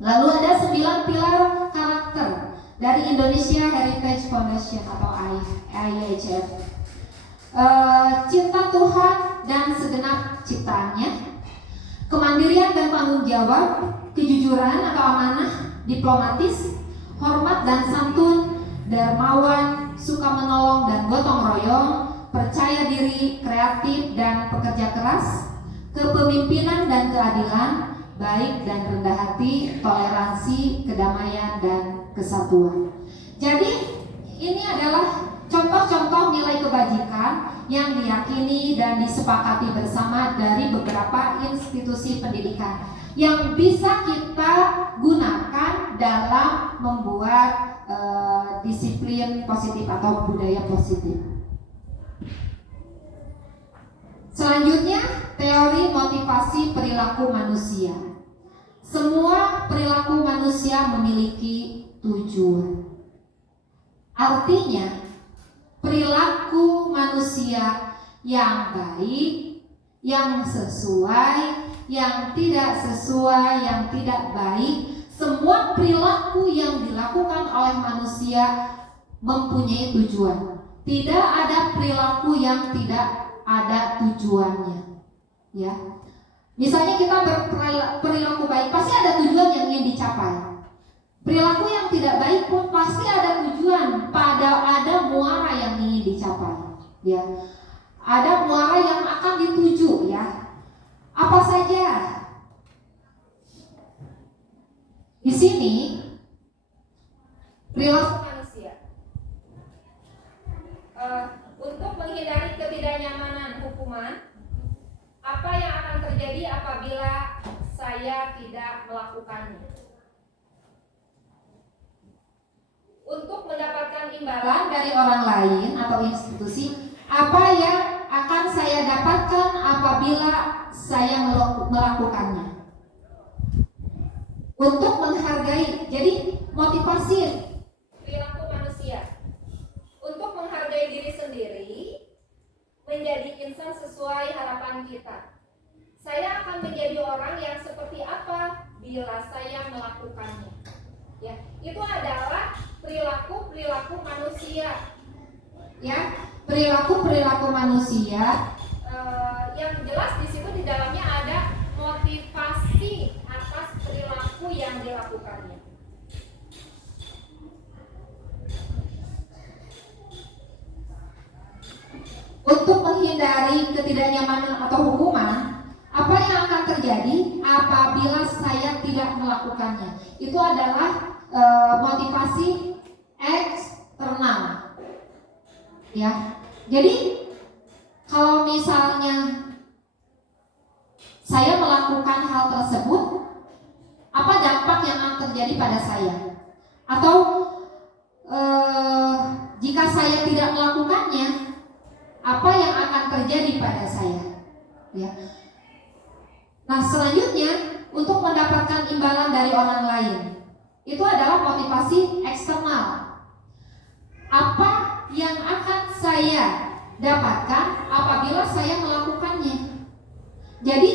Lalu ada 9 pilar karakter dari Indonesia Heritage Foundation atau IHF. Cinta Tuhan dan segenap ciptaannya, kemandirian dan tanggung jawab, kejujuran atau amanah, diplomatis, hormat dan santun, dermawan, suka menolong dan gotong royong, percaya diri, kreatif dan pekerja keras, kepemimpinan dan keadilan, baik dan rendah hati, toleransi, kedamaian dan kesatuan. Jadi ini adalah contoh-contoh nilai kebajikan yang diyakini dan disepakati bersama dari beberapa institusi pendidikan yang bisa kita gunakan dalam membuat disiplin positif atau budaya positif. Selanjutnya, teori motivasi perilaku manusia. Semua perilaku manusia memiliki tujuan. Artinya, perilaku manusia yang baik, yang sesuai, yang tidak sesuai, yang tidak baik, semua perilaku yang dilakukan oleh manusia mempunyai tujuan. Tidak ada perilaku yang tidak ada tujuannya, ya. Misalnya kita berperilaku baik, pasti ada tujuan yang ingin dicapai. Perilaku yang tidak baik pun pasti ada tujuan, ada muara yang ingin dicapai, ya. Ada muara yang akan dituju, ya. Apa saja? Di sini perilaku manusia untuk menghindari ketidaknyamanan hukuman. Apa yang akan terjadi apabila saya tidak melakukannya? Untuk mendapatkan imbalan dari orang lain atau institusi, apa yang akan saya dapatkan apabila saya melakukannya? Untuk menghargai, jadi motivasi perilaku manusia untuk menghargai diri sendiri, menjadi insan sesuai harapan kita. Saya akan menjadi orang yang seperti apa bila saya melakukannya. Ya, itu adalah perilaku manusia. Ya, perilaku manusia yang jelas di situ di dalamnya ada motivasi atas perilaku yang dilakukannya. Untuk menghindari ketidaknyamanan atau hukuman, apa yang akan terjadi apabila saya tidak melakukannya? Itu adalah motivasi eksternal. Ya. Jadi kalau misalnya saya melakukan hal tersebut, apa dampak yang akan terjadi pada saya? Atau jika saya tidak melakukannya, apa yang akan terjadi pada saya? Ya. Nah, selanjutnya untuk mendapatkan imbalan dari orang lain. Itu adalah motivasi eksternal. Apa yang akan saya dapatkan apabila saya melakukannya. Jadi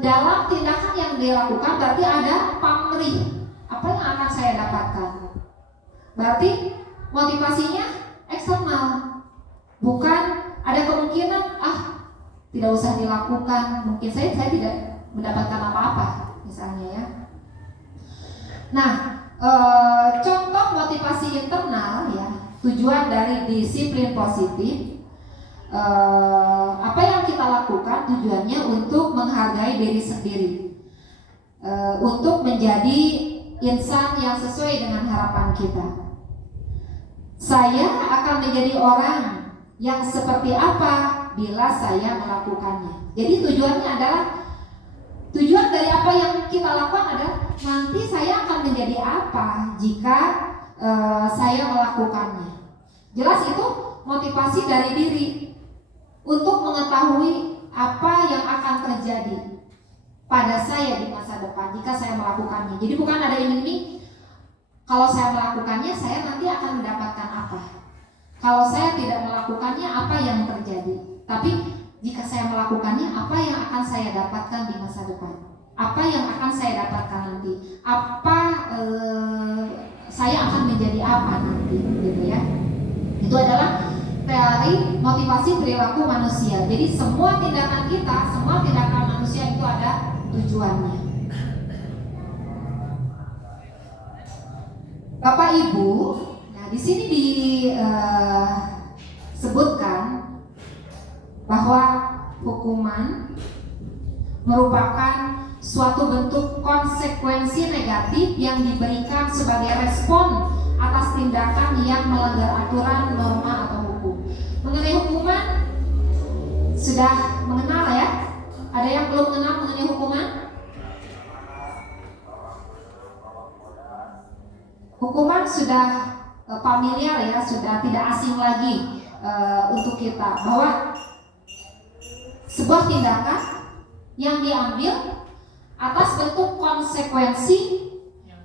dalam tindakan yang dilakukan berarti ada pamrih. Apa yang akan saya dapatkan? Berarti motivasinya eksternal. Bukan ada kemungkinan tidak usah dilakukan, mungkin saya tidak mendapatkan apa-apa misalnya ya. Nah, contoh motivasi internal ya, tujuan dari disiplin positif. Apa yang kita lakukan tujuannya untuk menghargai diri sendiri, untuk menjadi insan yang sesuai dengan harapan kita. Saya akan menjadi orang yang seperti apa bila saya melakukannya. Jadi tujuannya adalah, tujuan dari apa yang kita lakukan adalah nanti saya akan menjadi apa jika saya melakukannya. Jelas itu motivasi dari diri untuk mengetahui apa yang akan terjadi pada saya di masa depan jika saya melakukannya. Jadi bukan ada ini kalau saya melakukannya saya nanti akan mendapatkan apa. Kalau saya tidak melakukannya apa yang terjadi. Tapi jika saya melakukannya apa yang akan saya dapatkan di masa depan. Apa yang akan saya dapatkan nanti. Saya akan menjadi apa nanti gitu ya. Itu adalah teori motivasi perilaku manusia. Jadi semua tindakan kita, semua tindakan manusia itu ada tujuannya. Bapak Ibu, nah di sini disebutkan bahwa hukuman merupakan suatu bentuk konsekuensi negatif yang diberikan sebagai respon atas tindakan yang melanggar aturan, norma atau hukum. Mengenai hukuman sudah mengenal ya? Ada yang belum mengenal mengenai hukuman? Hukuman sudah familiar ya, sudah tidak asing lagi untuk kita, bahwa sebuah tindakan yang diambil atas bentuk konsekuensi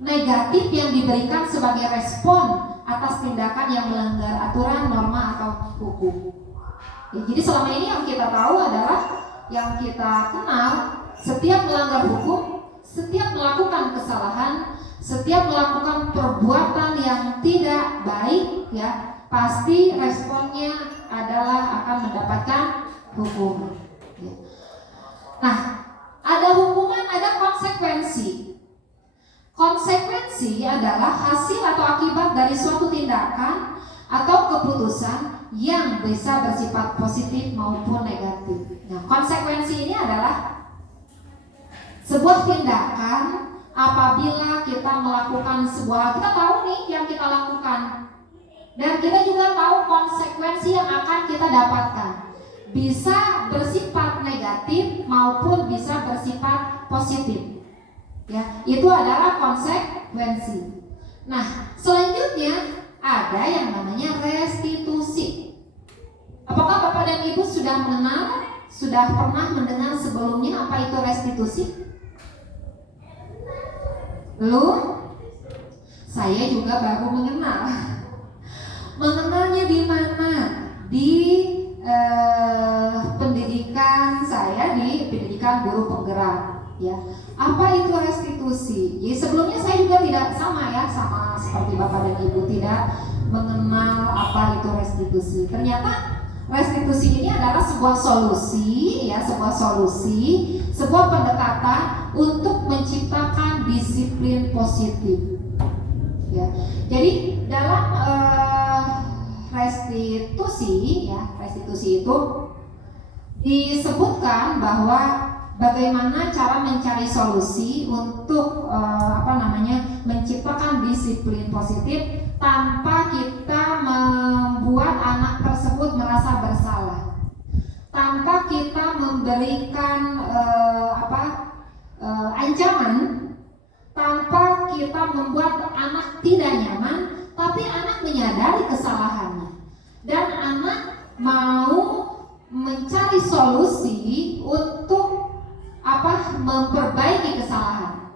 negatif yang diberikan sebagai respon atas tindakan yang melanggar aturan, norma atau hukum. Ya, jadi selama ini yang kita tahu adalah, yang kita kenal, setiap melanggar hukum, setiap melakukan kesalahan, setiap melakukan perbuatan yang tidak baik ya, pasti responnya adalah akan mendapatkan hukuman. Ya. Nah, ada hukuman, ada konsekuensi. Konsekuensi adalah hasil atau akibat dari suatu tindakan atau keputusan yang bisa bersifat positif maupun negatif. Nah, konsekuensi ini adalah sebuah tindakan apabila kita melakukan sebuah hal. Kita tahu nih yang kita lakukan, dan kita juga tahu konsekuensi yang akan kita dapatkan. Bisa bersifat negatif maupun bisa bersifat positif. Ya, itu adalah konsekuensi. Nah, selanjutnya ada yang namanya restitusi. Apakah Bapak dan Ibu sudah mengenal, sudah pernah mendengar sebelumnya apa itu restitusi? Belum? Saya juga baru mengenal. Mengenalnya di mana? Di pendidikan saya, di pendidikan guru penggerak. Ya, apa itu restitusi? Jadi sebelumnya saya juga tidak sama seperti Bapak dan Ibu, tidak mengenal apa itu restitusi. Ternyata restitusi ini adalah sebuah solusi, sebuah pendekatan untuk menciptakan disiplin positif. Ya, jadi dalam restitusi itu disebutkan bahwa bagaimana cara mencari solusi untuk menciptakan disiplin positif tanpa kita membuat anak tersebut merasa bersalah, tanpa kita memberikan ancaman, tanpa kita membuat anak tidak nyaman, tapi anak menyadari kesalahannya dan anak mau mencari solusi untuk memperbaiki kesalahan.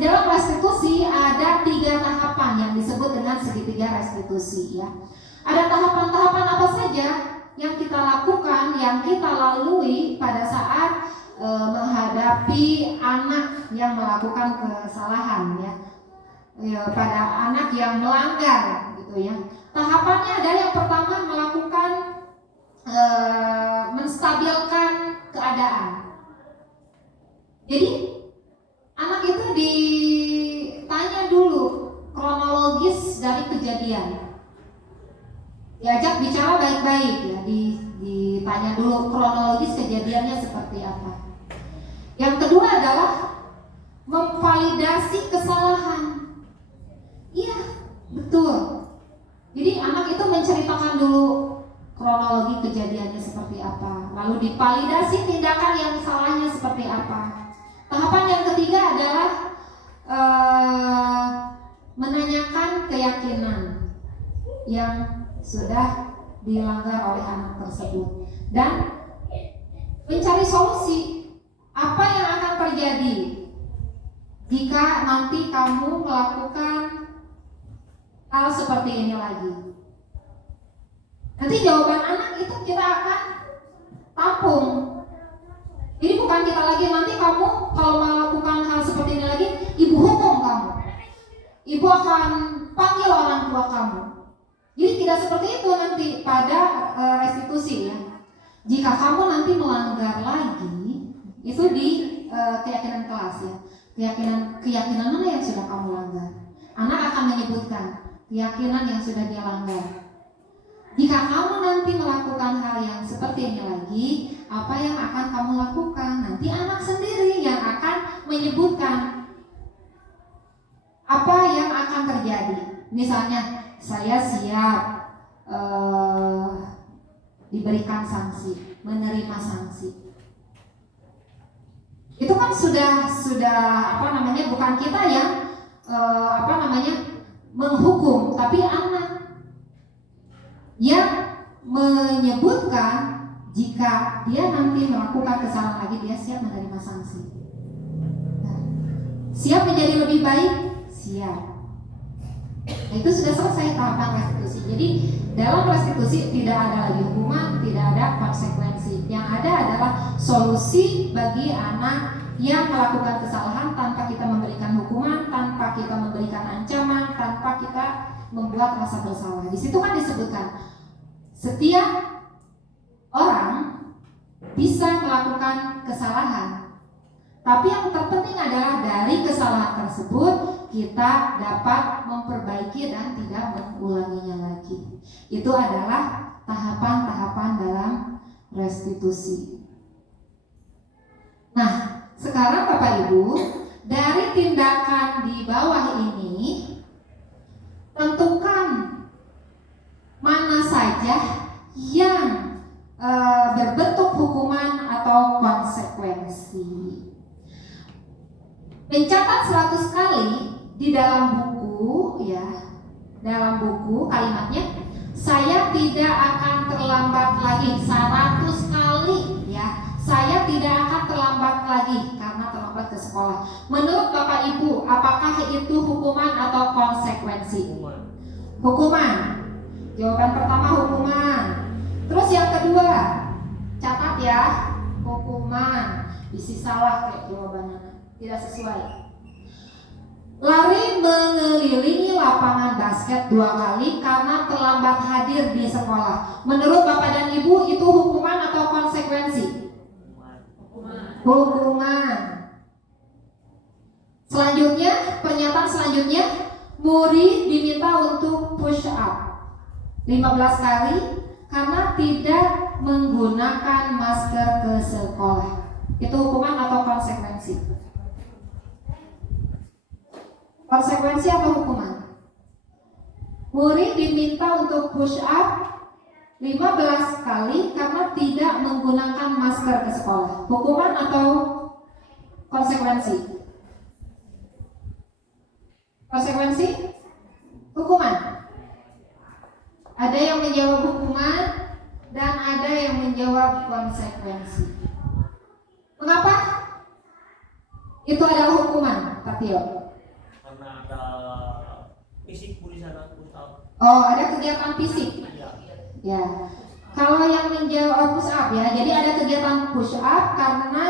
dalam restitusi ada 3 tahapan yang disebut dengan segitiga restitusi ya. Ada tahapan-tahapan apa saja yang kita lakukan, yang kita lalui pada saat menghadapi anak yang melakukan kesalahan ya. Pada anak yang melanggar gitu ya. Tahapannya adalah yang pertama melakukan menstabilkan keadaan. Jadi anak itu ditanya dulu kronologis dari kejadian. Diajak bicara baik-baik ya, ditanya dulu kronologis kejadiannya seperti apa. Yang kedua adalah memvalidasi kesalahan. Iya, betul. Jadi anak itu menceritakan dulu kronologi kejadiannya seperti apa, lalu divalidasi tindakan yang salahnya seperti apa. Tahapan yang ketiga adalah menanyakan keyakinan yang sudah dilanggar oleh anak tersebut dan mencari solusi apa yang akan terjadi jika nanti kamu melakukan hal seperti ini lagi. Nanti jawaban anak itu kita akan tampung. Jadi bukan kita lagi nanti kamu kalau melakukan hal seperti ini lagi, ibu hukum kamu. Ibu akan panggil orang tua kamu. Jadi tidak seperti itu nanti pada restitusi ya. Jika kamu nanti melanggar lagi, itu di keyakinan kelas ya. Keyakinan mana yang sudah kamu langgar? Anak akan menyebutkan keyakinan yang sudah dia langgar. Jika kamu nanti melakukan hal yang seperti ini lagi, apa yang akan kamu lakukan? Nanti anak sendiri yang akan menyebutkan apa yang akan terjadi. Misalnya, saya siap diberikan sanksi, menerima sanksi. Itu kan sudah bukan kita yang menghukum, tapi anak yang menyebutkan jika dia nanti melakukan kesalahan lagi, dia siap menerima sanksi. Nah, siap menjadi lebih baik, siap. Nah, itu sudah selesai tahapan restitusi. Jadi dalam restitusi tidak ada lagi hukuman, tidak ada konsekuensi. Yang ada adalah solusi bagi anak yang melakukan kesalahan tanpa kita memberikan hukuman, tanpa kita memberikan ancaman, tanpa kita membuat rasa bersalah. Di situ kan disebutkan setiap orang bisa melakukan kesalahan, tapi yang terpenting adalah dari kesalahan tersebut kita dapat memperbaiki dan tidak mengulanginya lagi. Itu adalah tahapan-tahapan dalam restitusi. Nah, sekarang Bapak Ibu, dari tindakan di bawah ini, tentukan mana saja yang berbentuk hukuman atau konsekuensi. Mencatat 100 kali di dalam buku ya, dalam buku kalimatnya, saya tidak akan terlambat lagi 100 kali ya. Saya tidak akan terlambat lagi karena terlambat ke sekolah. Menurut Bapak Ibu, apakah itu hukuman atau konsekuensi? Hukuman. Jawaban pertama hukuman. Terus yang kedua, catat ya, hukuman. Isi salah kayak jawabannya, tidak sesuai. Lari mengelilingi lapangan basket 2 kali karena terlambat hadir di sekolah. Menurut Bapak dan Ibu, itu hukuman atau konsekuensi? Hukuman. Selanjutnya, pernyataan selanjutnya, murid diminta untuk push up 15 kali karena tidak menggunakan masker ke sekolah. Itu hukuman atau konsekuensi? Konsekuensi atau hukuman? Murid diminta untuk push up 15 kali karena tidak menggunakan masker ke sekolah. Hukuman atau konsekuensi? Konsekuensi? Hukuman. Ada yang menjawab hukuman dan ada yang menjawab konsekuensi. Mengapa? Itu adalah hukuman. Pak Tio? Karena ada fisik Bu di sana, Ustaz. Oh, ada kegiatan fisik. Iya. Ya. Kalau yang menjawab push up ya, jadi ada kegiatan push up karena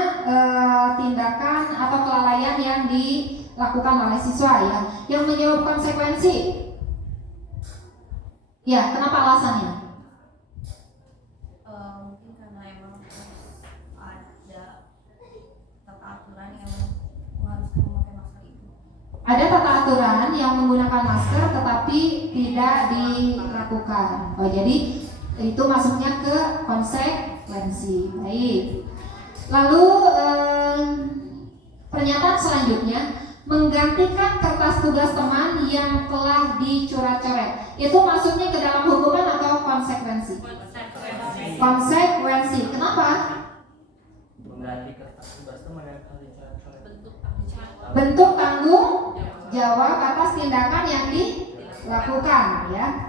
tindakan atau kelalaian yang dilakukan oleh siswa ya. Yang menjawab konsekuensi. Ya, kenapa alasannya? Mungkin karena emang ada tata aturan yang mengharuskan memakai masker itu. Ada tata aturan yang menggunakan masker tetapi tidak dilakukan. Oh, jadi itu masuknya ke konsekuensi. Baik. Lalu pernyataan selanjutnya, menggantikan kertas tugas teman yang telah dicoret-coret. Itu masuknya ke dalam hukuman atau konsekuensi? Konsekuensi. Kenapa? Mengganti kertas tugas teman yang telah dicoret-coret. Bentuk tanggung jawab atas tindakan yang dilakukan ya.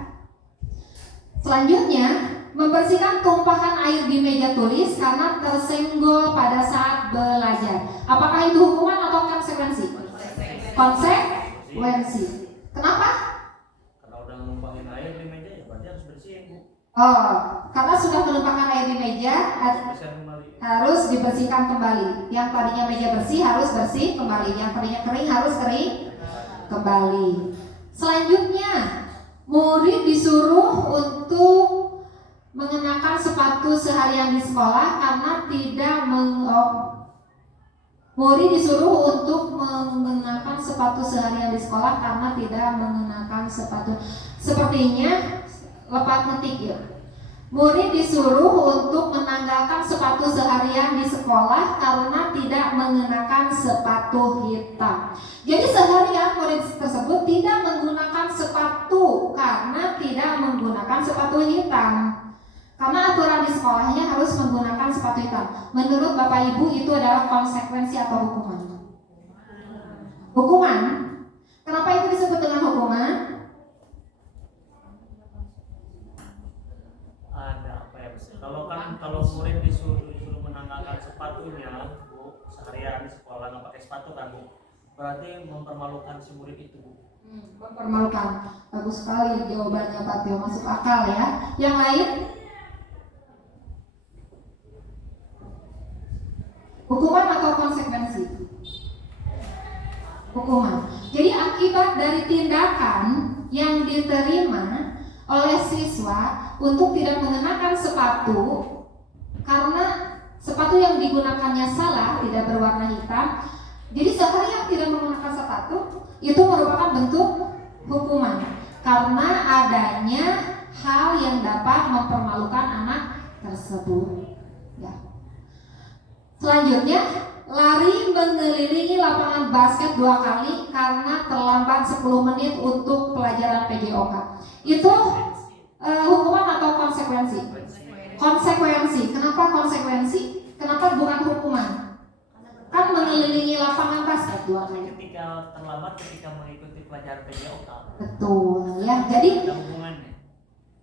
Selanjutnya, membersihkan tumpahan air di meja tulis karena tersenggol pada saat belajar. Apakah itu hukuman atau konsekuensi? Konsekuensi. Kenapa? Karena udah numpangin air di meja ya berarti harus bersihin Bu. Oh, karena sudah menumpahkan air di meja Bersihin kembali. harus dibersihkan kembali. Yang tadinya meja bersih harus bersih kembali. Yang tadinya kering harus kering kembali. Selanjutnya, murid disuruh untuk mengenakan sepatu seharian di sekolah karena tidak murid disuruh untuk mengenakan sepatu seharian di sekolah karena tidak mengenakan sepatu. Sepertinya lepas ngetik ya. Murid disuruh untuk menanggalkan sepatu seharian di sekolah karena tidak mengenakan sepatu hitam. Jadi seharian murid tersebut tidak menggunakan sepatu karena tidak menggunakan sepatu hitam. Karena aturan di sekolahnya harus menggunakan sepatu hitam. Menurut Bapak Ibu itu adalah konsekuensi atau hukuman? Hukuman. Kenapa itu disebut dengan hukuman? Ada apa ya? Kalau murid disuruh menanggalkan sepatunya Bu, seharian di sekolah nggak pakai sepatu kan Bu, berarti mempermalukan si murid itu Bu. Mempermalukan. Bagus sekali jawabannya Pak Tio, masuk akal ya. Yang lain? Hukuman atau konsekuensi? Hukuman. Jadi akibat dari tindakan yang diterima oleh siswa untuk tidak mengenakan sepatu karena sepatu yang digunakannya salah, tidak berwarna hitam. Jadi seharian tidak menggunakan sepatu itu merupakan bentuk hukuman karena adanya hal yang dapat mempermalukan anak tersebut. Ya. Selanjutnya, lari mengelilingi lapangan basket 2 kali karena terlambat 10 menit untuk pelajaran PJOK. Itu hukuman atau konsekuensi? Konsekuensi. Kenapa konsekuensi? Kenapa bukan hukuman? Kan mengelilingi lapangan basket 2 kali. Ketika terlambat ketika mengikuti pelajaran PJOK. Betul ya. Jadi Ada hubungannya.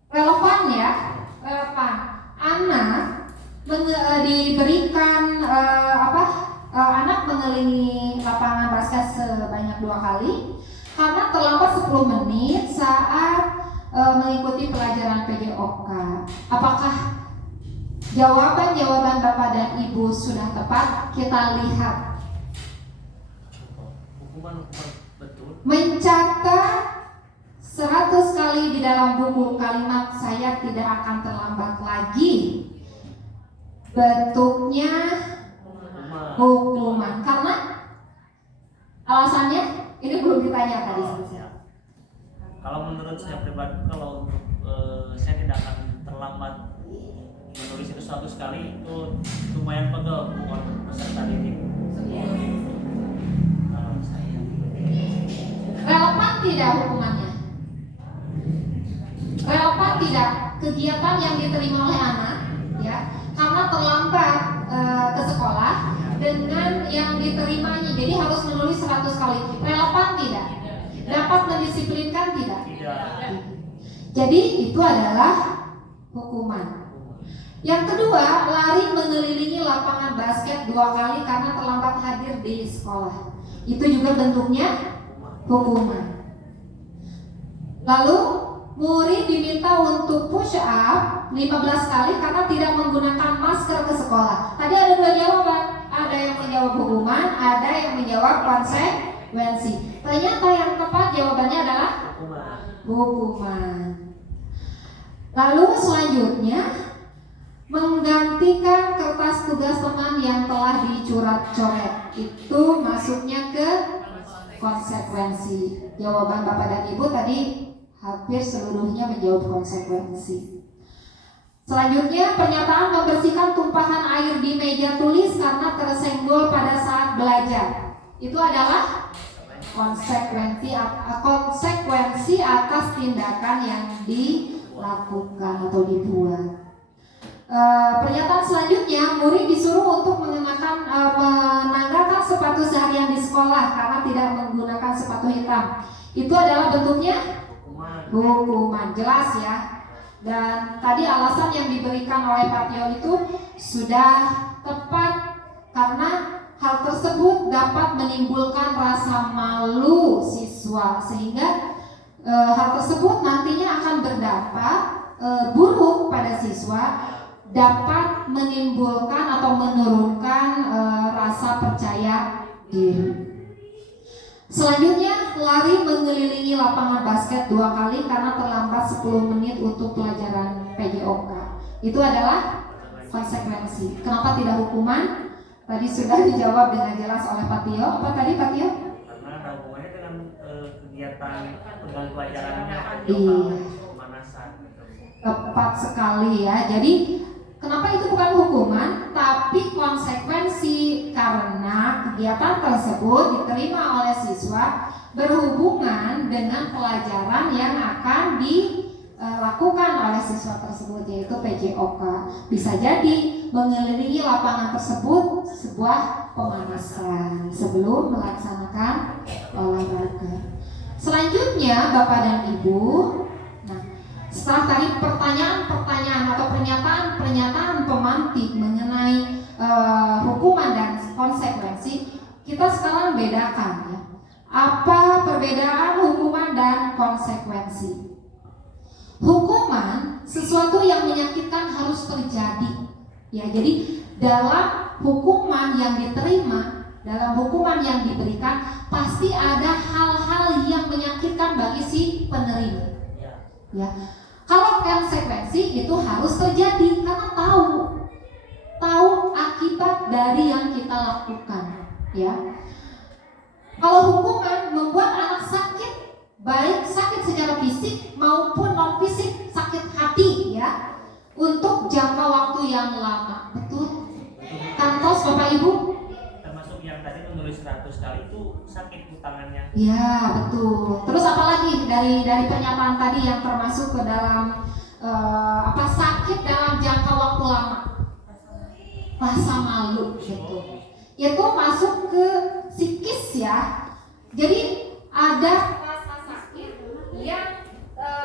relevan ya. Relevan. Anak diberikan anak mengelilingi lapangan basket sebanyak 2 kali karena terlambat 10 menit saat mengikuti pelajaran PJOK. Apakah jawaban Bapak dan Ibu sudah tepat? Kita lihat. Hukuman betul. Mencatat 100 kali di dalam buku kalimat saya tidak akan terlambat lagi. Bentuknya hukuman. Karena alasannya ini belum ditanya tadi. Kalau menurut saya pribadi, kalau untuk saya tidak akan terlambat menulis itu 100 kali, itu lumayan pegel buat peserta didik. Kalau saya Relevan tidak hukumannya? Relevan tidak kegiatan yang diterima oleh anak ya karena terlambat ke sekolah dengan yang diterimanya, jadi harus menulis 100 kali. Relevan tidak? Dapat mendisiplinkan tidak? tidak. Jadi itu adalah hukuman. Yang kedua, lari mengelilingi lapangan basket 2 kali karena terlambat hadir sakit di sekolah. Itu juga bentuknya hukuman. Lalu murid diminta untuk push up 15 kali karena tidak menggunakan masker ke sekolah. Tadi ada 2 jawaban. Ada yang menjawab hukuman, ada yang menjawab konsekuensi. Ternyata yang tepat jawabannya adalah hukuman. Lalu selanjutnya, menggantikan kertas tugas teman yang telah dicoret-coret. Itu masuknya ke konsekuensi. Jawaban Bapak dan Ibu tadi hampir seluruhnya menjawab konsekuensi. Selanjutnya, pernyataan membersihkan tumpahan air di meja tulis karena tersenggol pada saat belajar. Itu adalah konsekuensi atas tindakan yang dilakukan atau dibuat. Pernyataan selanjutnya, murid disuruh untuk menanggalkan sepatu seharian di sekolah karena tidak menggunakan sepatu hitam. Itu adalah bentuknya hukuman, jelas ya. Dan tadi alasan yang diberikan oleh Pak Tio itu sudah tepat karena hal tersebut dapat menimbulkan rasa malu siswa sehingga hal tersebut nantinya akan berdampak buruk pada siswa, dapat menimbulkan atau menurunkan rasa percaya diri. Selanjutnya, lari mengelilingi lapangan basket 2 kali karena terlambat 10 menit untuk pelajaran PJOK. Itu adalah konsekuensi. Kenapa tidak hukuman? Tadi sudah dijawab dengan jelas oleh Pak Tio. Apa tadi Pak Tio? Karena ada hubungannya dengan kegiatan program pelajarannya, Iya. pemanasan. Tepat sekali ya. Jadi kenapa itu bukan hukuman, tapi konsekuensi karena kegiatan tersebut diterima oleh siswa berhubungan dengan pelajaran yang akan dilakukan oleh siswa tersebut, yaitu PJOK. Bisa jadi mengelilingi lapangan tersebut sebuah pemanasan sebelum melaksanakan olahraga. Selanjutnya, Bapak dan Ibu, setelah tadi pertanyaan-pertanyaan atau pernyataan-pernyataan pemantik mengenai hukuman dan konsekuensi, kita sekarang bedakan ya. Apa perbedaan hukuman dan konsekuensi? Hukuman sesuatu yang menyakitkan harus terjadi. Ya, jadi dalam hukuman yang diterima, dalam hukuman yang diberikan pasti ada hal-hal yang menyakitkan bagi si penerima. Ya. Kalau konsekuensi itu harus terjadi karena tahu akibat dari yang kita lakukan, ya. Kalau hukuman membuat anak sakit, baik sakit secara fisik maupun non fisik, sakit hati, ya, untuk jangka waktu yang lama, betul? Kantos Bapak Ibu? Termasuk yang tadi menulis 100 kali itu sakit di tangannya. Ya, betul. Terus apalagi dari pernyataan tadi yang termasuk ke dalam sakit dalam jangka waktu lama? Rasa malu, gitu. Itu masuk ke psikis ya. Jadi ada rasa sakit yang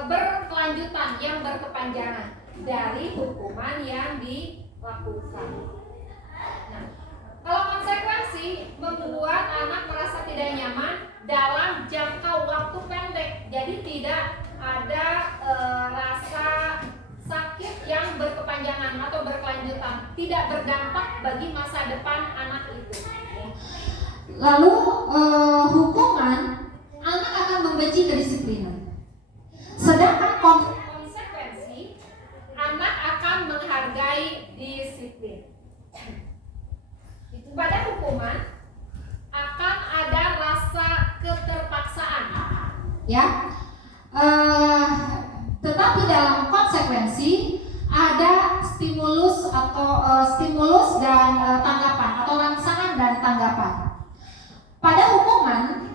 berkelanjutan, yang berkepanjangan dari hukuman yang dilakukan. Nah, kalau konsekuensi membuat anak merasa tidak nyaman dalam jangka waktu pendek, jadi tidak ada rasa sakit yang berkepanjangan atau berkelanjutan, tidak berdampak bagi masa depan anak itu. Lalu hukuman, anak akan membenci kedisiplinan. Sedangkan konsekuensi, anak akan menghargai disiplin. Pada hukuman akan ada rasa keterpaksaan, ya. Tetapi dalam konsekuensi ada stimulus dan tanggapan atau rangsangan dan tanggapan. Pada hukuman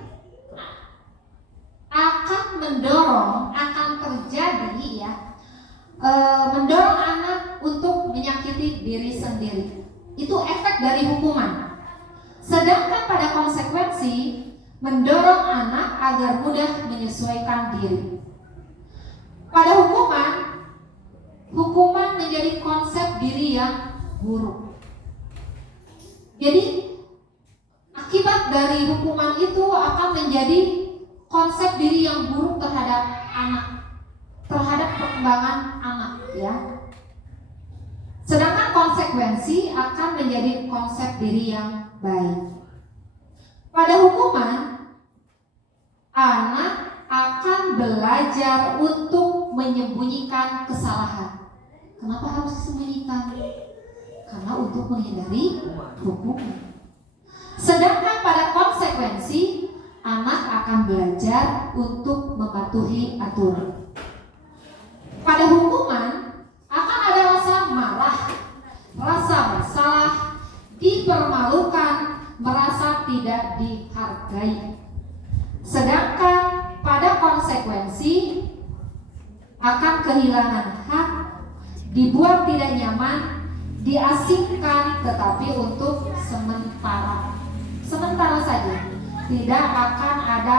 akan terjadi ya, mendorong anak untuk menyakiti diri sendiri. Itu efek dari hukuman. Sedangkan pada konsekuensi mendorong anak agar mudah menyesuaikan diri. Pada hukuman menjadi konsep diri yang buruk. Jadi akibat dari hukuman itu akan menjadi konsep diri yang buruk terhadap anak, terhadap perkembangan anak, ya. Sedangkan konsekuensi akan menjadi konsep diri yang baik. Pada hukuman, anak akan belajar untuk menyembunyikan kesalahan. Kenapa harus disembunyikan? Karena untuk menghindari hukuman. Sedangkan pada konsekuensi, anak akan belajar untuk mematuhi aturan. Pada hukuman akan ada rasa marah, rasa bersalah, dipermalukan, merasa tidak dihargai. Sedangkan pada konsekuensi akan kehilangan hak, dibuat tidak nyaman, diasingkan, tetapi untuk sementara saja. Tidak akan ada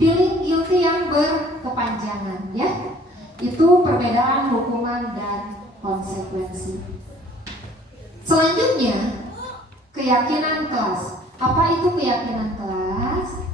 feeling guilty yang berkepanjangan, ya. Itu perbedaan hukuman dan konsekuensi. Selanjutnya, keyakinan kelas. Apa itu keyakinan kelas?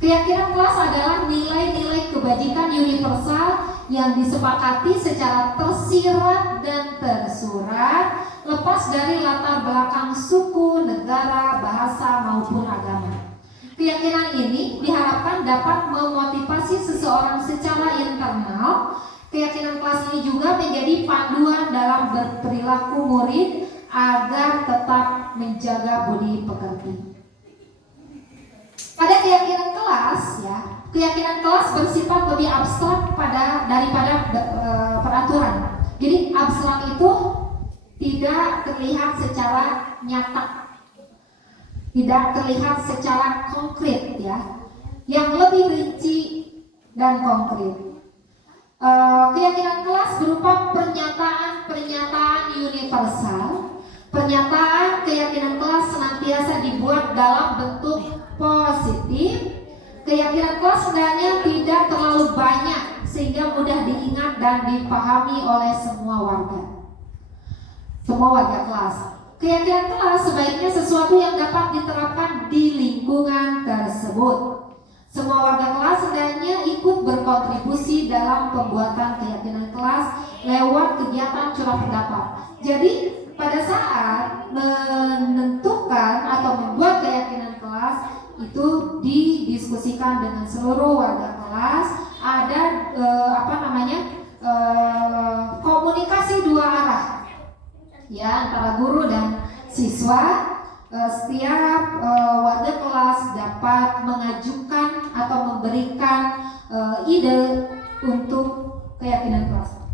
Keyakinan kelas adalah nilai-nilai kebajikan universal yang disepakati secara tersirat dan tersurat, lepas dari latar belakang suku, negara, bahasa, maupun agama. Keyakinan ini diharapkan dapat memotivasi seseorang secara internal. Keyakinan kelas ini juga menjadi panduan dalam berperilaku murid agar tetap menjaga budi pekerti. Pada keyakinan kelas, ya, keyakinan kelas bersifat lebih abstrak daripada peraturan. Jadi abstrak itu tidak terlihat secara nyata, tidak terlihat secara konkret, ya, yang lebih rinci dan konkret. Keyakinan kelas berupa pernyataan universal. Pernyataan keyakinan kelas senantiasa dibuat dalam bentuk positif. Keyakinan kelas sebenarnya tidak terlalu banyak sehingga mudah diingat dan dipahami oleh semua warga kelas. Keyakinan kelas sebaiknya sesuatu yang dapat diterapkan di lingkungan tersebut. Semua warga kelas sebenarnya ikut berkontribusi dalam pembuatan keyakinan kelas lewat kegiatan curah pendapat. Jadi pada saat menentukan atau membuat keyakinan kelas itu didiskusikan dengan seluruh warga kelas. Ada komunikasi dua arah, ya, antara guru dan siswa. Setiap warga kelas dapat mengajukan atau memberikan ide untuk keyakinan kelas,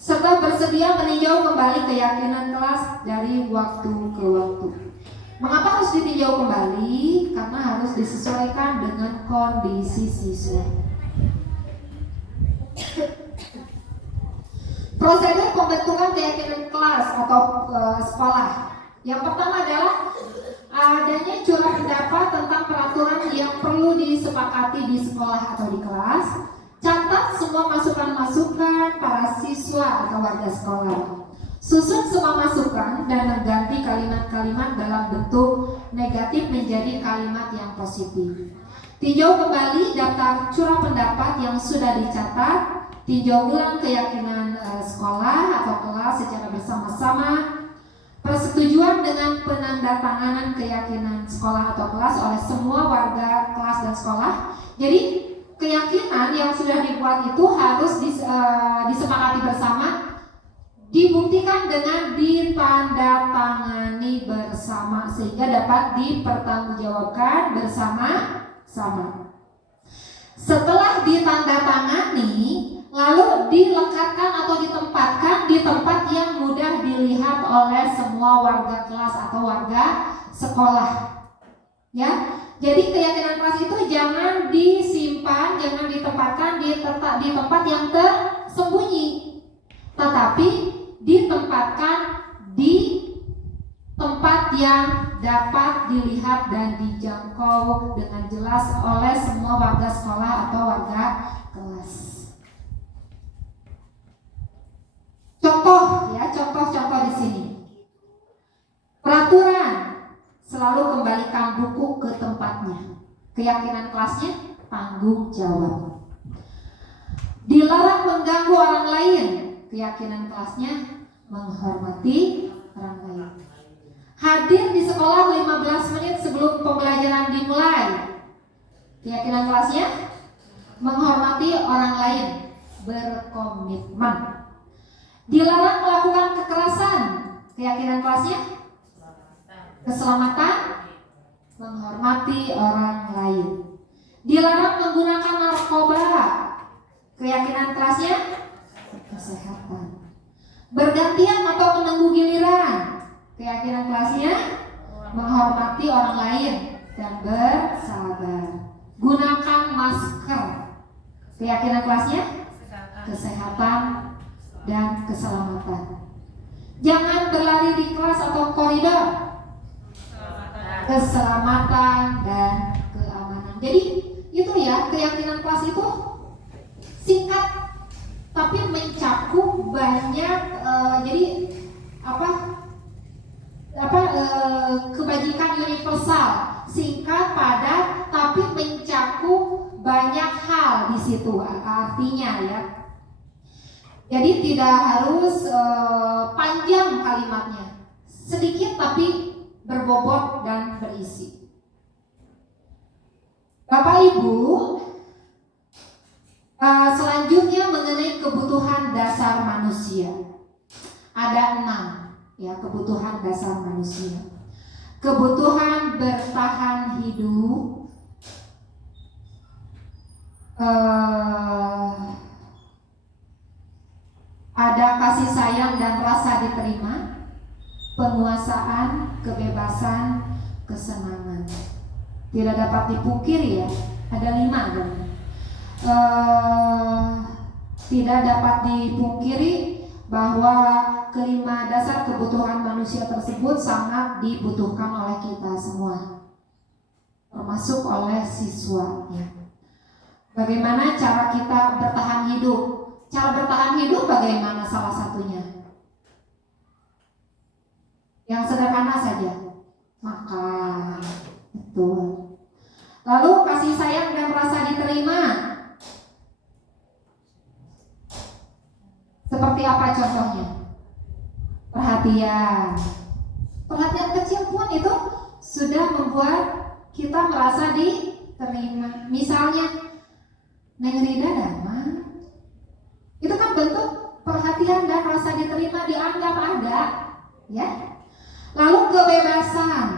serta bersedia meninjau kembali keyakinan kelas dari waktu ke waktu. Mengapa harus ditinjau kembali? Karena harus disesuaikan dengan kondisi siswa. Prosedur pembentukan keyakinan kelas atau sekolah. Yang pertama adalah adanya curah pendapat tentang peraturan yang perlu disepakati di sekolah atau di kelas. Catat semua masukan-masukan para siswa atau warga sekolah. Susun semua masukan dan mengganti kalimat-kalimat dalam bentuk negatif menjadi kalimat yang positif. Tinjau kembali daftar curah pendapat yang sudah dicatat. Tinjau ulang keyakinan sekolah atau kelas secara bersama-sama. Persetujuan dengan penandatanganan keyakinan sekolah atau kelas oleh semua warga kelas dan sekolah. Jadi keyakinan yang sudah dibuat itu harus disepakati bersama, dibuktikan dengan ditandatangani bersama sehingga dapat dipertanggungjawabkan bersama-sama. Setelah ditandatangani, lalu dilekatkan atau ditempatkan di tempat yang mudah dilihat oleh semua warga kelas atau warga sekolah. Ya, jadi keyakinan kelas itu jangan disimpan, jangan ditempatkan di tempat yang tersembunyi, tetapi ditempatkan di tempat yang dapat dilihat dan dijangkau dengan jelas oleh semua warga sekolah atau warga kelas. Contoh di sini. Peraturan selalu kembalikan buku ke tempatnya. Keyakinan kelasnya tanggung jawab. Dilarang mengganggu orang lain. Keyakinan kelasnya menghormati orang lain. Hadir di sekolah 15 menit sebelum pembelajaran dimulai. Keyakinan kelasnya menghormati orang lain, berkomitmen. Dilarang melakukan kekerasan. Keyakinan kelasnya keselamatan, menghormati orang lain. Dilarang menggunakan narkoba. Keyakinan kelasnya kesehatan. Bergantian atau menunggu giliran. Keyakinan kelasnya menghormati orang lain dan bersabar. Gunakan masker. Keyakinan kelasnya kesehatan dan keselamatan. Jangan berlari di kelas atau koridor. Keselamatan dan keamanan. Jadi itu ya, keyakinan kelas itu singkat tapi mencakup banyak jadi kebajikan universal, singkat, padat, tapi mencakup banyak hal di situ. Artinya ya, jadi tidak harus panjang kalimatnya, sedikit tapi berbobot dan berisi. Bapak Ibu, selanjutnya mengenai kebutuhan dasar manusia. Ada 6 ya, kebutuhan dasar manusia. Kebutuhan bertahan hidup, ada kasih sayang dan rasa diterima, penguasaan, kebebasan, kesenangan. Tidak dapat dipungkiri ya, ada 5 dong. Tidak dapat dipungkiri bahwa kelima dasar kebutuhan manusia tersebut sangat dibutuhkan oleh kita semua, termasuk oleh siswa ya. Bagaimana cara kita bertahan hidup? Cara bertahan hidup bagaimana salah satunya? Yang sederhana saja, makan, betul. Lalu kasih sayang dan rasa diterima. Seperti apa contohnya? Perhatian. Perhatian kecil pun itu sudah membuat kita merasa diterima. Misalnya, Neng Rida Dharma, itu kan bentuk perhatian dan rasa diterima, dianggap ada, ya. Lalu kebebasan,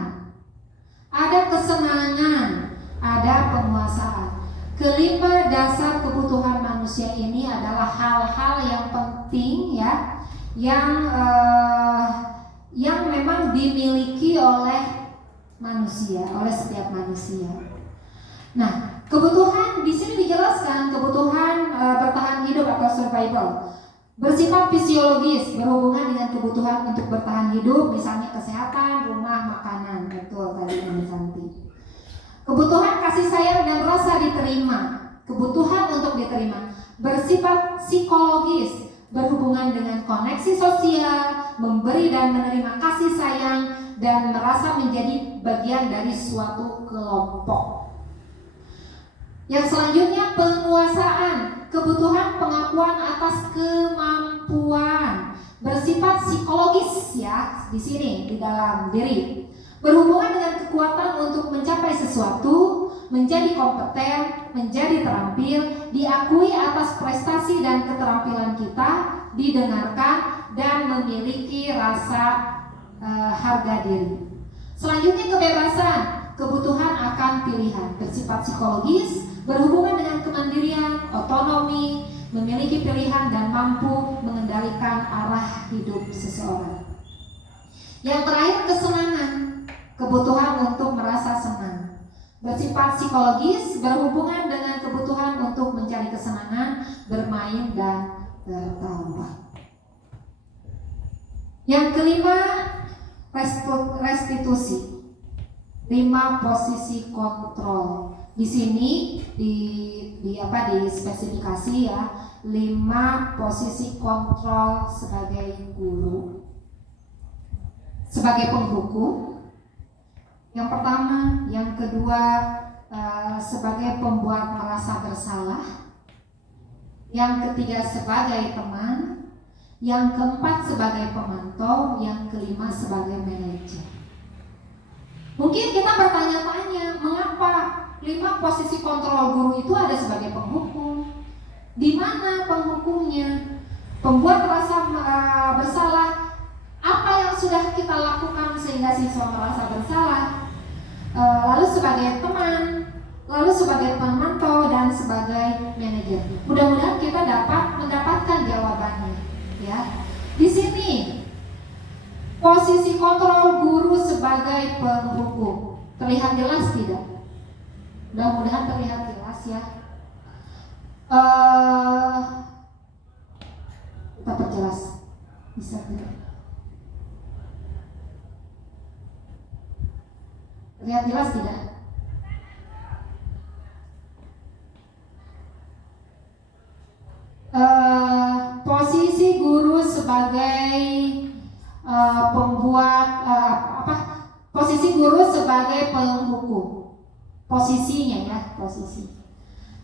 ada kesenangan, ada penguasaan. Kelima dasar kebutuhan manusia ini adalah hal-hal yang penting ya, yang memang dimiliki oleh manusia, oleh setiap manusia. Nah, kebutuhan di sini dijelaskan kebutuhan bertahan hidup atau survival. Bersifat fisiologis, berhubungan dengan kebutuhan untuk bertahan hidup, misalnya kesehatan, rumah, makanan. Betul tadi Ibu Santi. Kebutuhan kasih sayang dan rasa diterima, kebutuhan untuk diterima, bersifat psikologis, berhubungan dengan koneksi sosial, memberi dan menerima kasih sayang, dan merasa menjadi bagian dari suatu kelompok. Yang selanjutnya penguasaan, kebutuhan pengakuan atas kemampuan, bersifat psikologis ya di sini di dalam diri, berhubungan dengan kekuatan untuk mencapai sesuatu, menjadi kompeten, menjadi terampil, diakui atas prestasi dan keterampilan kita, didengarkan dan memiliki rasa harga diri. Selanjutnya kebebasan, kebutuhan akan pilihan, bersifat psikologis, berhubungan dengan kemandirian, otonomi, memiliki pilihan dan mampu mengendalikan arah hidup seseorang. Yang terakhir kesenangan, kebutuhan untuk merasa senang, bersifat psikologis, berhubungan dengan kebutuhan untuk mencari kesenangan, bermain dan tertawa. Yang kelima, restitusi. 5 posisi kontrol. Di sini di spesifikasi ya, 5 posisi kontrol sebagai guru, sebagai penghukum, Yang pertama, yang kedua sebagai pembuat merasa bersalah, yang ketiga sebagai teman, yang keempat sebagai pemantau, yang kelima sebagai manajer. Mungkin kita bertanya-tanya, mengapa 5 posisi kontrol guru itu ada sebagai penghukum? Di mana penghukumnya? Pembuat merasa bersalah, apa yang sudah kita lakukan sehingga siswa merasa bersalah? Lalu sebagai teman, lalu sebagai pemantau, dan sebagai manajer. Mudah-mudahan kita dapat mendapatkan jawabannya, ya. Di sini posisi kontrol guru sebagai penghukum terlihat jelas tidak? Mudah-mudahan terlihat jelas, ya. Kita perjelas, bisa tidak? Terlihat jelas tidak? Posisi guru sebagai pembuat posisi guru sebagai penghukum. Posisinya, ya, posisi.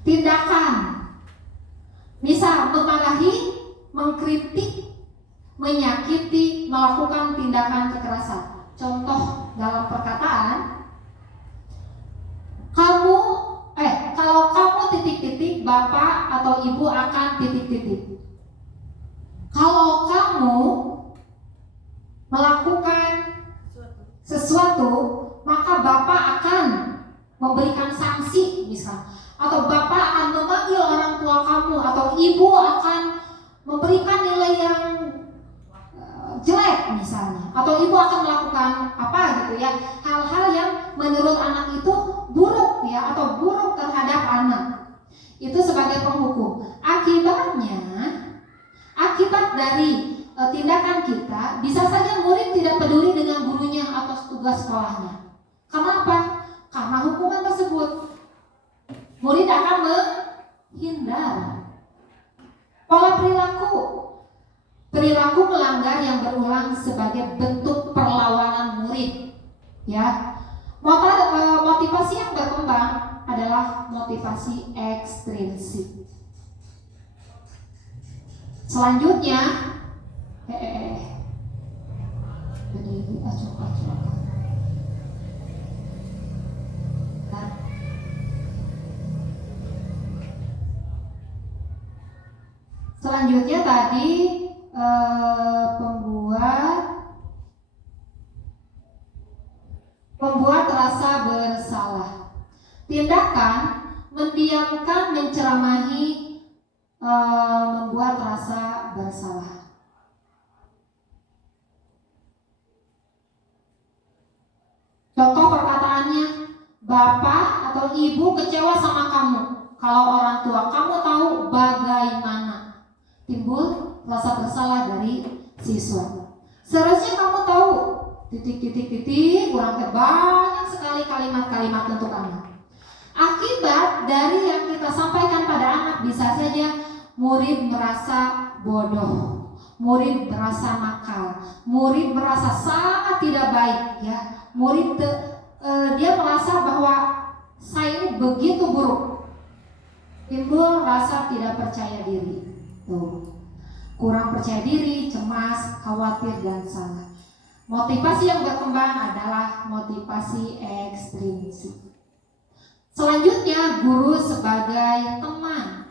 Tindakan, misal memarahi, mengkritik, menyakiti, melakukan tindakan kekerasan. Contoh dalam perkataan, kalau kamu titik-titik, bapak atau ibu akan titik-titik. Kalau kamu melakukan sesuatu, maka bapak akan memberikan sanksi, misal, atau bapak akan memanggil orang tua kamu, atau ibu akan memberikan nilai yang jelek misalnya, atau ibu akan melakukan apa gitu, ya, hal-hal yang menurut anak itu buruk, ya, atau buruk terhadap anak. Itu sebagai penghukum. Akibat dari tindakan kita, bisa saja murid tidak peduli dengan gurunya atas tugas sekolahnya. Kenapa? Karena hukuman tersebut murid akan menghindar. Pola perilaku melanggar yang berulang sebagai bentuk perlawanan murid, ya. Motivasi yang berkembang adalah motivasi ekstrinsik. Selanjutnya, selanjutnya tadi pembuat rasa bersalah. Tindakan mendiamkan, menceramahi, membuat rasa bersalah. Contoh perkataannya, bapak atau ibu kecewa sama kamu. Kalau orang tua kamu tahu bagaimana? Timbul rasa bersalah dari siswa. Seharusnya kamu tahu titik, kurang banyak sekali kalimat-kalimat untuk anak. Akibat dari yang kita sampaikan pada anak, bisa saja murid merasa bodoh, murid merasa nakal, murid merasa sangat tidak baik, ya. Murid dia merasa bahwa saya ini begitu buruk. Timbul rasa tidak percaya diri. Kurang percaya diri, cemas, khawatir, dan salah. Motivasi yang berkembang adalah motivasi ekstrinsik. Selanjutnya, guru sebagai teman.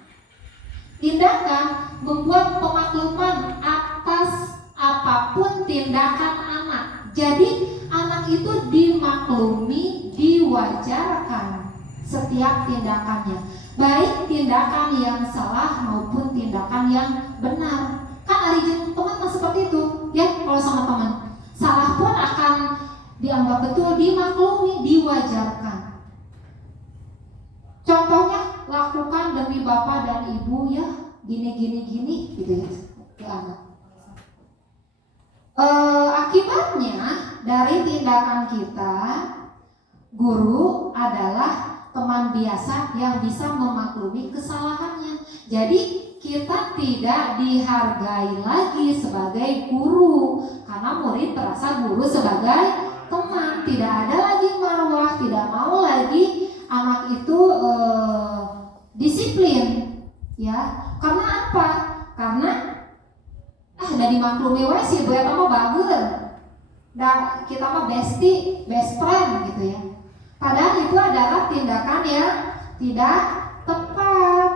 Tindakan membuat pemakluman atas apapun tindakan anak. Jadi anak itu dimaklumi, diwajarkan setiap tindakannya, baik tindakan yang salah maupun tindakan yang benar. Kan hari teman seperti itu, ya. Kalau sama teman, salah pun akan dianggap betul, dimaklumi, diwajarkan. Contohnya, lakukan demi bapak dan ibu, ya, gini gitu, ya, ke anak. Akibatnya dari tindakan kita, guru adalah teman biasa yang bisa memaklumi kesalahannya. Jadi kita tidak dihargai lagi sebagai guru, karena murid merasa guru sebagai teman, tidak ada lagi marwah, tidak mau lagi anak itu disiplin, ya. Karena apa? Karena dari maklumi we sih buat mah bagus, dan kita mah best friend gitu ya. Padahal itu adalah tindakan yang tidak tepat,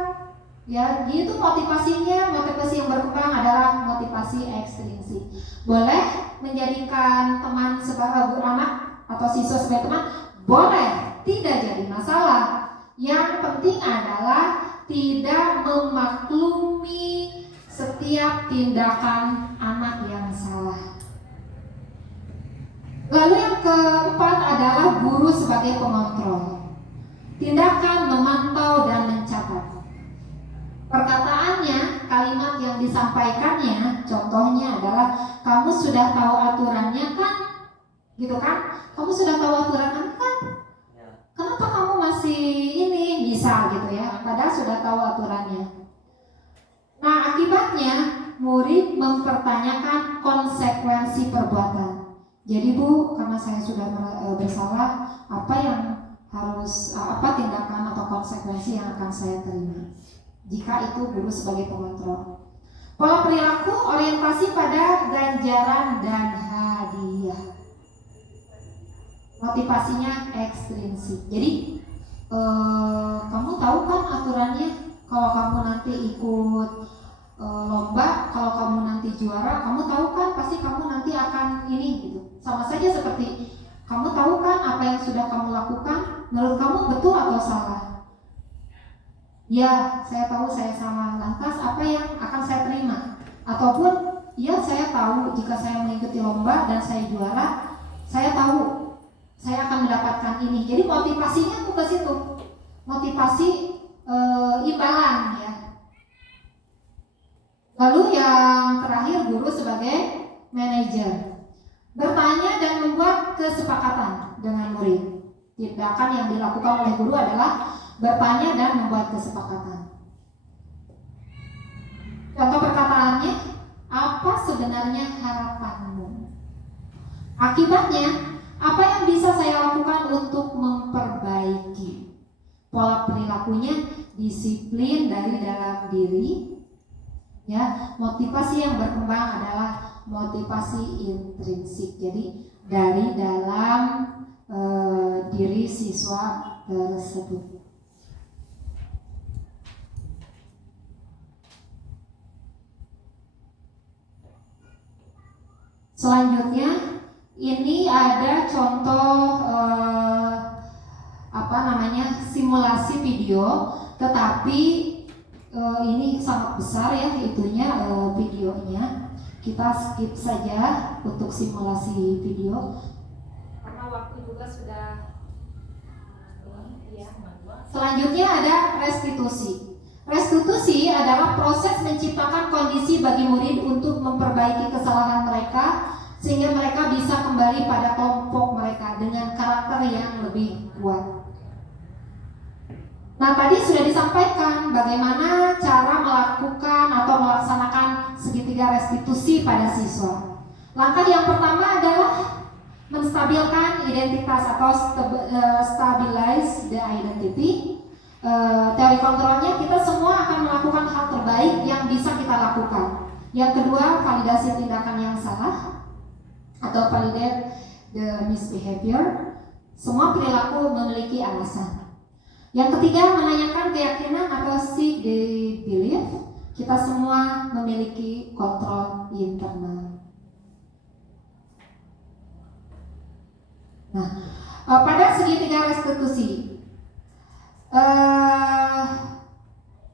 ya. Gitu motivasinya, motivasi yang berkembang adalah motivasi ekstrinsik. Boleh menjadikan teman sebagai anak atau siswa sebagai teman, boleh, tidak jadi masalah. Yang penting adalah tidak memaklumi setiap tindakan anak yang salah. Lalu yang keempat adalah guru sebagai pengontrol. Tindakan memantau dan mencatat. Perkataannya, kalimat yang disampaikannya, contohnya adalah kamu sudah tahu aturannya kan? Gitu kan? Kamu sudah tahu aturannya kan? Kenapa kamu masih ini? Misal gitu ya, padahal sudah tahu aturannya. Nah, akibatnya murid mempertanyakan konsekuensi perbuatan. Jadi Bu, karena saya sudah bersalah, apa yang harus, apa tindakan atau konsekuensi yang akan saya terima? Jika itu guru sebagai pengontrol. Pola perilaku orientasi pada ganjaran dan hadiah. Motivasinya ekstrinsik. Jadi kamu tahu kan aturannya, kalau kamu nanti ikut lomba, kalau kamu nanti juara, kamu tahu kan pasti kamu nanti akan ini gitu. Sama saja seperti kamu tahu kan apa yang sudah kamu lakukan, menurut kamu betul atau salah? Ya, saya tahu saya salah. Lantas apa yang akan saya terima? Ataupun ya, saya tahu jika saya mengikuti lomba dan saya juara, saya tahu saya akan mendapatkan ini. Jadi motivasinya tuh ke situ. Motivasi imbalan ya. Lalu yang terakhir, guru sebagai manajer. Bertanya dan membuat kesepakatan dengan murid. Tindakan yang dilakukan oleh guru adalah bertanya dan membuat kesepakatan. Contoh perkataannya, apa sebenarnya harapanmu? Akibatnya, apa yang bisa saya lakukan untuk memperbaiki? Pola perilakunya, disiplin dari dalam diri. Ya, motivasi yang berkembang adalah motivasi intrinsik. Jadi dari dalam diri siswa tersebut. Selanjutnya, ini ada contoh simulasi video, tetapi ini sangat besar ya itunya videonya. Kita skip saja untuk simulasi video karena waktu juga sudah. Selanjutnya ada restitusi. Restitusi adalah proses menciptakan kondisi bagi murid untuk memperbaiki kesalahan mereka sehingga mereka bisa kembali pada kelompok mereka dengan karakter yang lebih kuat. Nah, tadi sudah disampaikan bagaimana cara melakukan atau melaksanakan segitiga restitusi pada siswa. Langkah yang pertama adalah menstabilkan identitas atau stabilize the identity. Teori kontrolnya, kita semua akan melakukan hal terbaik yang bisa kita lakukan. Yang kedua, validasi tindakan yang salah atau validate the misbehavior. Semua perilaku memiliki alasan. Yang ketiga, menanyakan keyakinan atau seek the belief. Kita semua memiliki kontrol internal. Nah, pada segitiga restitusi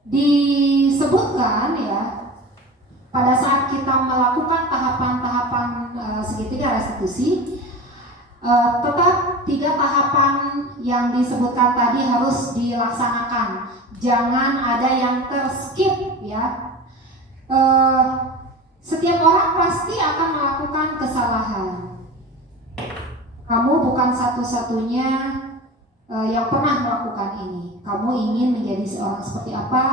disebutkan ya, pada saat kita melakukan tahapan-tahapan segitiga restitusi, tetap 3 tahapan yang disebutkan tadi harus dilaksanakan. Jangan ada yang terskip ya. Setiap orang pasti akan melakukan kesalahan. Kamu bukan satu-satunya yang pernah melakukan ini. Kamu ingin menjadi seorang seperti apa,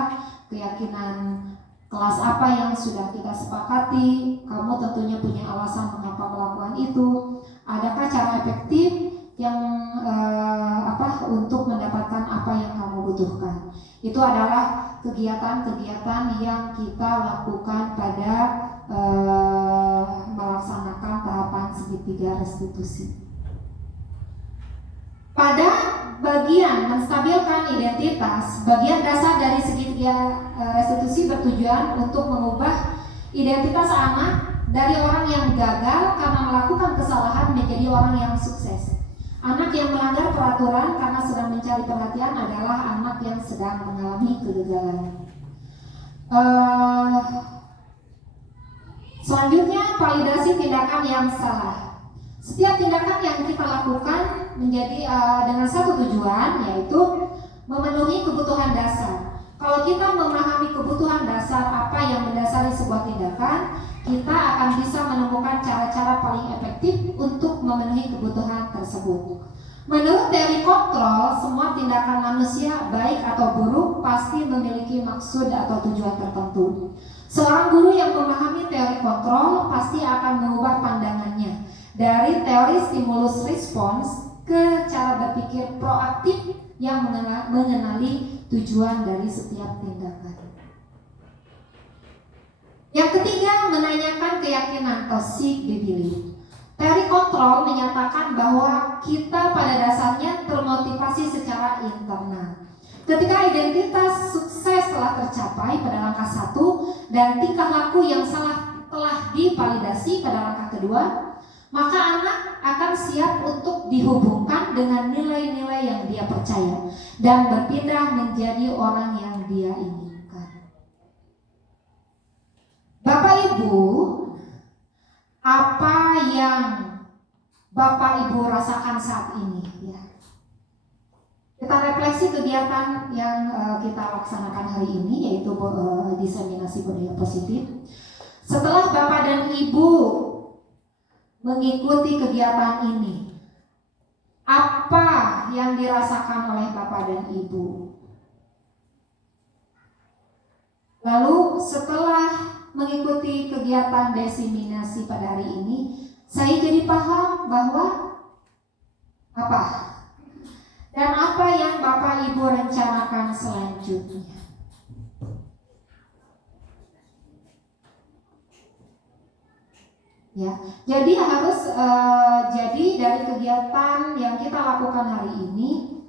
keyakinan kelas apa yang sudah kita sepakati, kamu tentunya punya alasan mengapa melakukan itu. Adakah cara efektif yang untuk mendapatkan apa yang kamu butuhkan? Itu adalah kegiatan-kegiatan yang kita lakukan pada melaksanakan tahapan segitiga restitusi. Pada bagian menstabilkan identitas, bagian dasar dari segitiga restitusi bertujuan untuk mengubah identitas anak dari orang yang gagal karena melakukan kesalahan menjadi orang yang sukses. Anak yang melanggar peraturan karena sedang mencari perhatian adalah anak yang sedang mengalami kegagalan. Selanjutnya, validasi tindakan yang salah. Setiap tindakan yang kita lakukan menjadi dengan satu tujuan, yaitu memenuhi kebutuhan dasar. Kalau kita memahami kebutuhan dasar apa yang mendasari sebuah tindakan, kita akan bisa menemukan cara-cara paling efektif untuk memenuhi kebutuhan tersebut. Menurut teori kontrol, semua tindakan manusia baik atau buruk pasti memiliki maksud atau tujuan tertentu. Seorang guru yang memahami teori kontrol pasti akan mengubah pandangannya dari teori stimulus response ke cara berpikir proaktif yang mengenali tujuan dari setiap tindakan. Yang ketiga, menanyakan keyakinan atau seek the belief. Teori kontrol menyatakan bahwa kita pada dasarnya termotivasi secara internal. Ketika identitas sukses telah tercapai pada langkah 1 dan tingkah laku yang salah telah divalidasi pada langkah kedua, maka anak akan siap untuk dihubungkan dengan nilai-nilai yang dia percaya dan berpindah menjadi orang yang dia inginkan. Bapak Ibu, apa yang Bapak Ibu rasakan saat ini? Ya. Kita refleksi kegiatan yang kita laksanakan hari ini, yaitu diseminasi budaya positif. Setelah Bapak dan Ibu mengikuti kegiatan ini, apa yang dirasakan oleh Bapak dan Ibu? Lalu setelah mengikuti kegiatan diseminasi pada hari ini, saya jadi paham bahwa apa? Dan apa yang Bapak Ibu rencanakan selanjutnya? Ya, jadi harus jadi dari kegiatan yang kita lakukan hari ini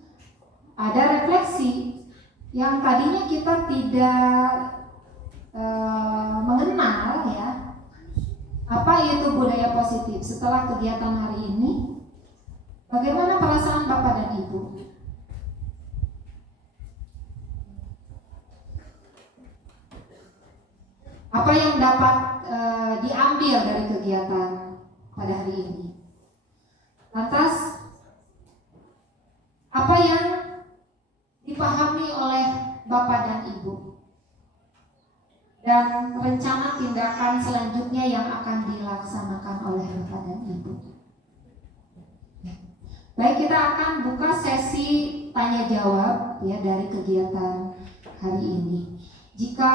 ada refleksi yang tadinya kita tidak mengenal, ya, apa itu budaya positif. Setelah kegiatan hari ini, bagaimana perasaan Bapak dan Ibu? Apa yang dapat diambil dari kegiatan pada hari ini? Lantas, apa yang dipahami oleh Bapak dan Ibu? Dan rencana tindakan selanjutnya yang akan dilaksanakan oleh Bapak dan Ibu. Baik, kita akan buka sesi tanya jawab ya dari kegiatan hari ini. Jika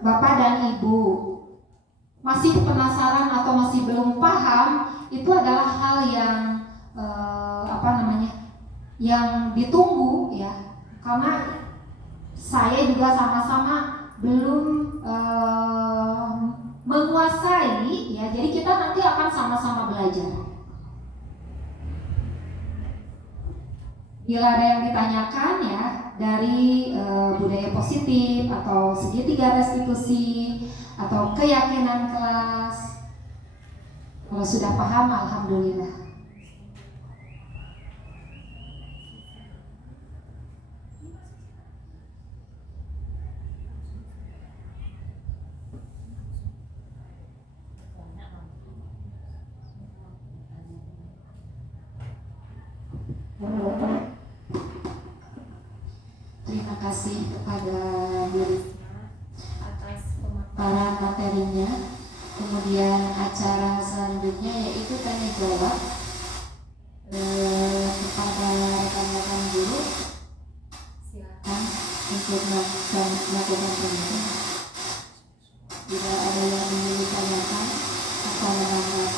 Bapak dan Ibu masih penasaran atau masih belum paham, itu adalah hal yang yang ditunggu, ya, karena saya juga sama-sama belum menguasai, ya. Jadi kita nanti akan sama-sama belajar. Bila ada yang ditanyakan, ya, dari budaya positif atau segitiga restitusi atau keyakinan kelas, kalau sudah paham, alhamdulillah. Terima kasih kepada diri atas para materinya. Kemudian acara selanjutnya yaitu tanya jawab kepada rekan-rekan guru. Silakan untuk melakukan pertanyaan. Jika ada yang ingin ditanyakan atau menambahkan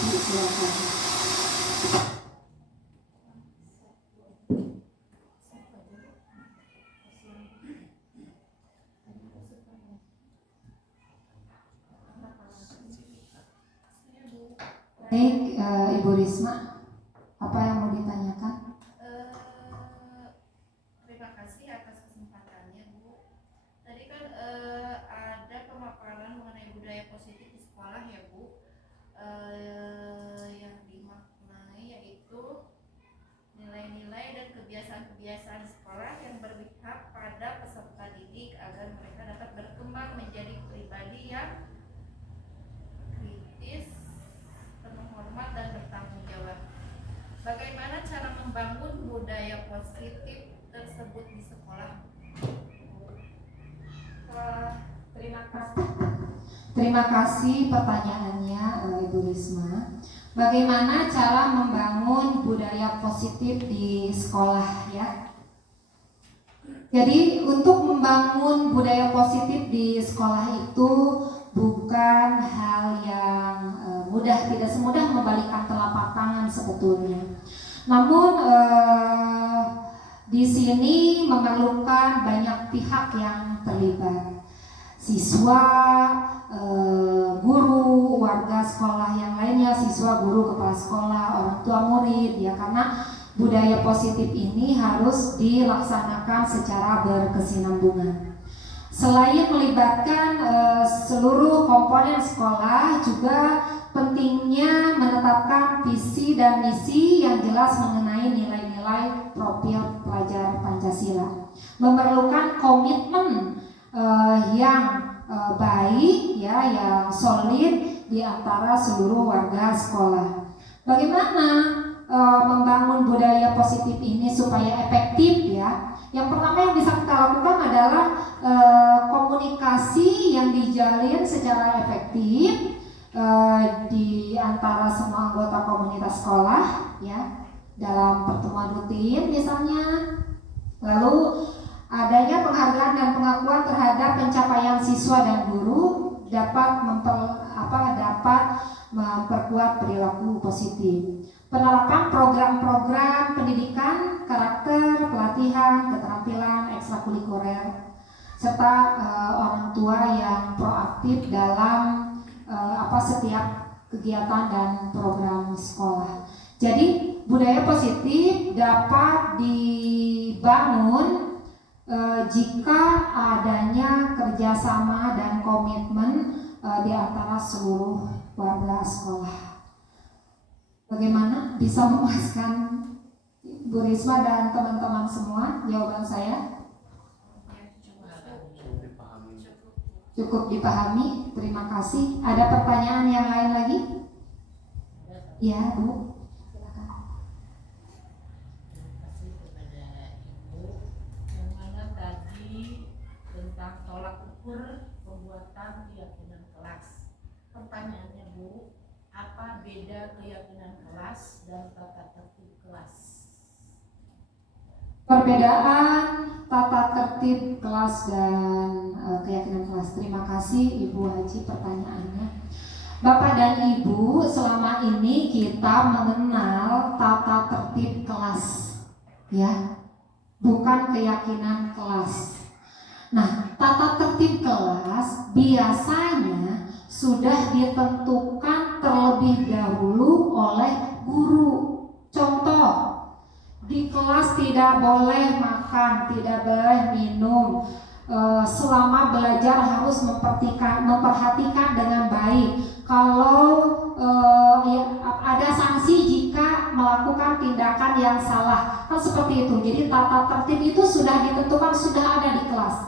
Bagaimana cara membangun budaya positif tersebut di sekolah? Terima kasih pertanyaannya Ibu Risma. Bagaimana cara membangun budaya positif di sekolah ya? Jadi untuk membangun budaya positif di sekolah itu bukan hal yang mudah, tidak semudah membalikkan telapak tangan sebetulnya. Namun di sini memerlukan banyak pihak yang terlibat. Siswa, guru, warga sekolah yang lainnya, siswa, guru, kepala sekolah, orang tua murid ya, karena budaya positif ini harus dilaksanakan secara berkesinambungan. Selain melibatkan seluruh komponen sekolah, juga pentingnya menetapkan visi dan misi yang jelas mengenai nilai-nilai profil pelajar Pancasila. Memerlukan komitmen yang baik ya, yang solid di antara seluruh warga sekolah. Bagaimana membangun budaya positif ini supaya efektif ya? Yang pertama yang bisa kita lakukan adalah komunikasi yang dijalin secara efektif di antara semua anggota komunitas sekolah ya, dalam pertemuan rutin misalnya. Lalu adanya penghargaan dan pengakuan terhadap pencapaian siswa dan guru dapat memperkuat perilaku positif. Penerapan program-program pendidikan, karakter, pelatihan, keterampilan, ekstrakurikuler, serta orang tua yang proaktif dalam setiap kegiatan dan program sekolah. Jadi budaya positif dapat dibangun jika adanya kerjasama dan komitmen di antara seluruh warga sekolah. Bagaimana bisa memuaskan Bu Risma dan teman-teman semua? Jawaban saya cukup dipahami. Terima kasih. Ada pertanyaan yang lain lagi? Ya, Bu. Tentang tolak ukur pembuatan keyakinan kelas. Pertanyaannya Bu, apa beda keyakinan kelas dan tata tertib kelas? Perbedaan tata tertib kelas dan keyakinan kelas. Terima kasih Ibu Haji pertanyaannya. Bapak dan Ibu, selama ini kita mengenal tata tertib kelas ya, bukan keyakinan kelas. Nah, tata tertib kelas biasanya sudah ditentukan terlebih dahulu oleh guru. Contoh, di kelas tidak boleh makan, tidak boleh minum. Selama belajar harus memperhatikan dengan baik. Kalau ada sanksi jika melakukan tindakan yang salah, kan seperti itu. Jadi tata tertib itu sudah ditentukan, sudah ada di kelas.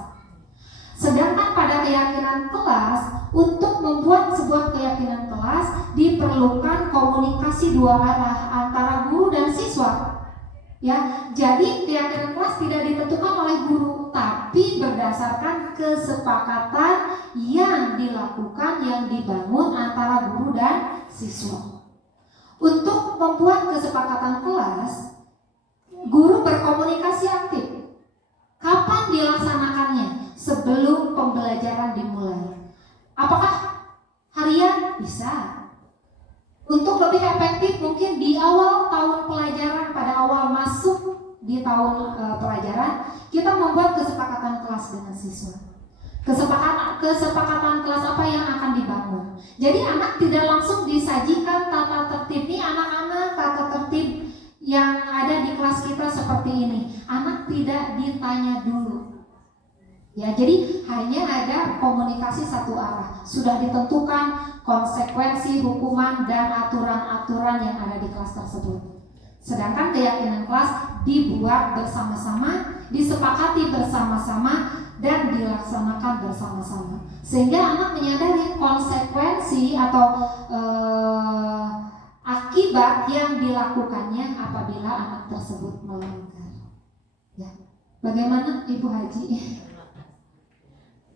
Sedangkan pada keyakinan kelas, untuk membuat sebuah keyakinan kelas diperlukan komunikasi dua arah antara guru dan siswa. Ya, jadi keyakinan kelas tidak ditentukan oleh guru, tapi berdasarkan kesepakatan yang dilakukan, yang dibangun antara guru dan siswa. Untuk membuat kesepakatan kelas, guru berkomunikasi aktif. Kapan dilaksanakannya? Sebelum pembelajaran dimulai. Apakah harian? Bisa. Untuk lebih efektif mungkin di awal tahun pelajaran, pada awal masuk di tahun pelajaran, kita membuat kesepakatan kelas dengan siswa. Kesepakatan kelas apa yang akan dibangun. Jadi anak tidak langsung disajikan tata tertib. Ini anak-anak tata tertib yang ada di kelas kita seperti ini. Anak tidak ditanya dulu. Ya, jadi hanya ada komunikasi satu arah. Sudah ditentukan konsekuensi, hukuman, dan aturan-aturan yang ada di kelas tersebut. Sedangkan keyakinan kelas dibuat bersama-sama, disepakati bersama-sama, dan dilaksanakan bersama-sama. Sehingga anak menyadari konsekuensi atau akibat yang dilakukannya apabila anak tersebut melanggar. Ya. Bagaimana Ibu Haji?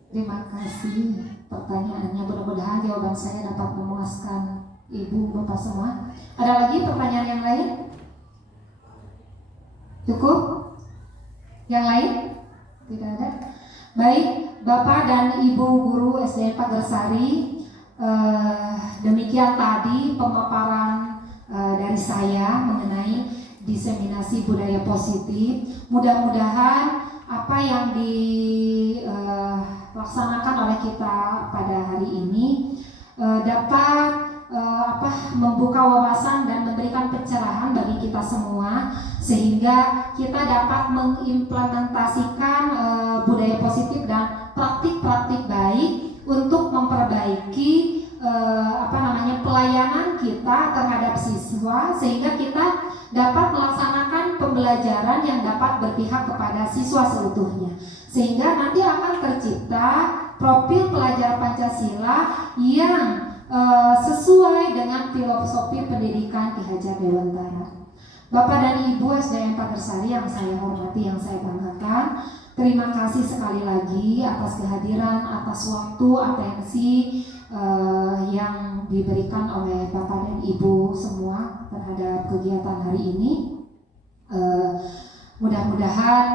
Terima kasih pertanyaannya. Mudah-mudahan jawaban saya dapat memuaskan Ibu Bapak semua. Ada lagi pertanyaan yang lain? Cukup? Yang lain? Tidak ada? Baik, Bapak dan Ibu Guru SDN Pagersari, demikian tadi pemaparan dari saya mengenai diseminasi budaya positif. Mudah-mudahan apa yang dilaksanakan oleh kita pada hari ini dapat membuka wawasan dan memberikan pencerahan bagi kita semua, sehingga kita dapat mengimplementasikan budaya positif dan praktik-praktik baik untuk memperbaiki pelayanan kita terhadap siswa, sehingga kita dapat melaksanakan pembelajaran yang dapat berpihak kepada siswa seutuhnya, sehingga nanti akan tercipta profil pelajar Pancasila yang sesuai dengan filosofi pendidikan Ki Hajar Dewantara. Bapak dan Ibu SDN Pagersari yang saya hormati, yang saya banggakan, terima kasih sekali lagi atas kehadiran, atas waktu, atensi yang diberikan oleh Bapak dan Ibu semua terhadap kegiatan hari ini. Mudah-mudahan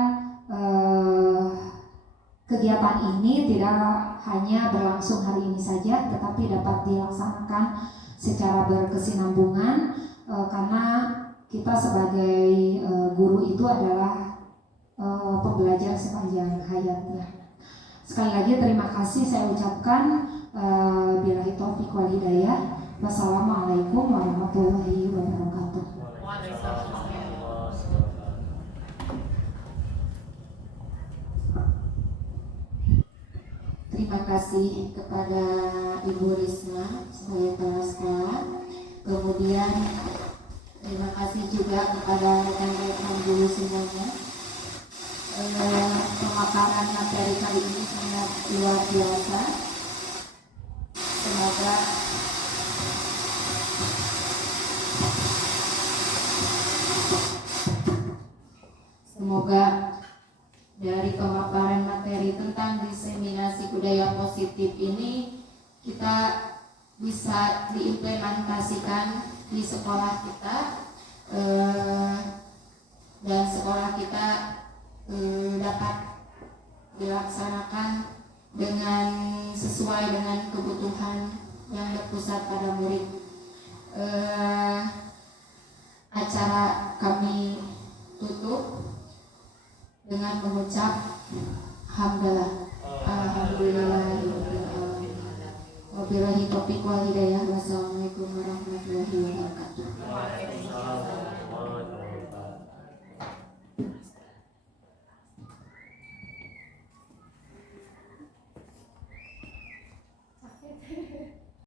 kegiatan ini tidak hanya berlangsung hari ini saja, tetapi dapat dilaksanakan secara berkesinambungan, karena kita sebagai guru itu adalah pembelajar sepanjang hayatnya. Sekali lagi terima kasih saya ucapkan, billahi taufiq wal hidayah. Wassalamualaikum warahmatullahi wabarakatuh. Terima kasih kepada Ibu Risma sebagai kepala sekolah. Kemudian terima kasih juga kepada rekan-rekan guru semuanya. Pemaparan materi kali ini sangat luar biasa. Semoga dari pemaparan materi tentang diseminasi budaya positif ini kita bisa diimplementasikan di sekolah kita, dan sekolah kita dapat dilaksanakan sesuai dengan kebutuhan yang berpusat pada murid.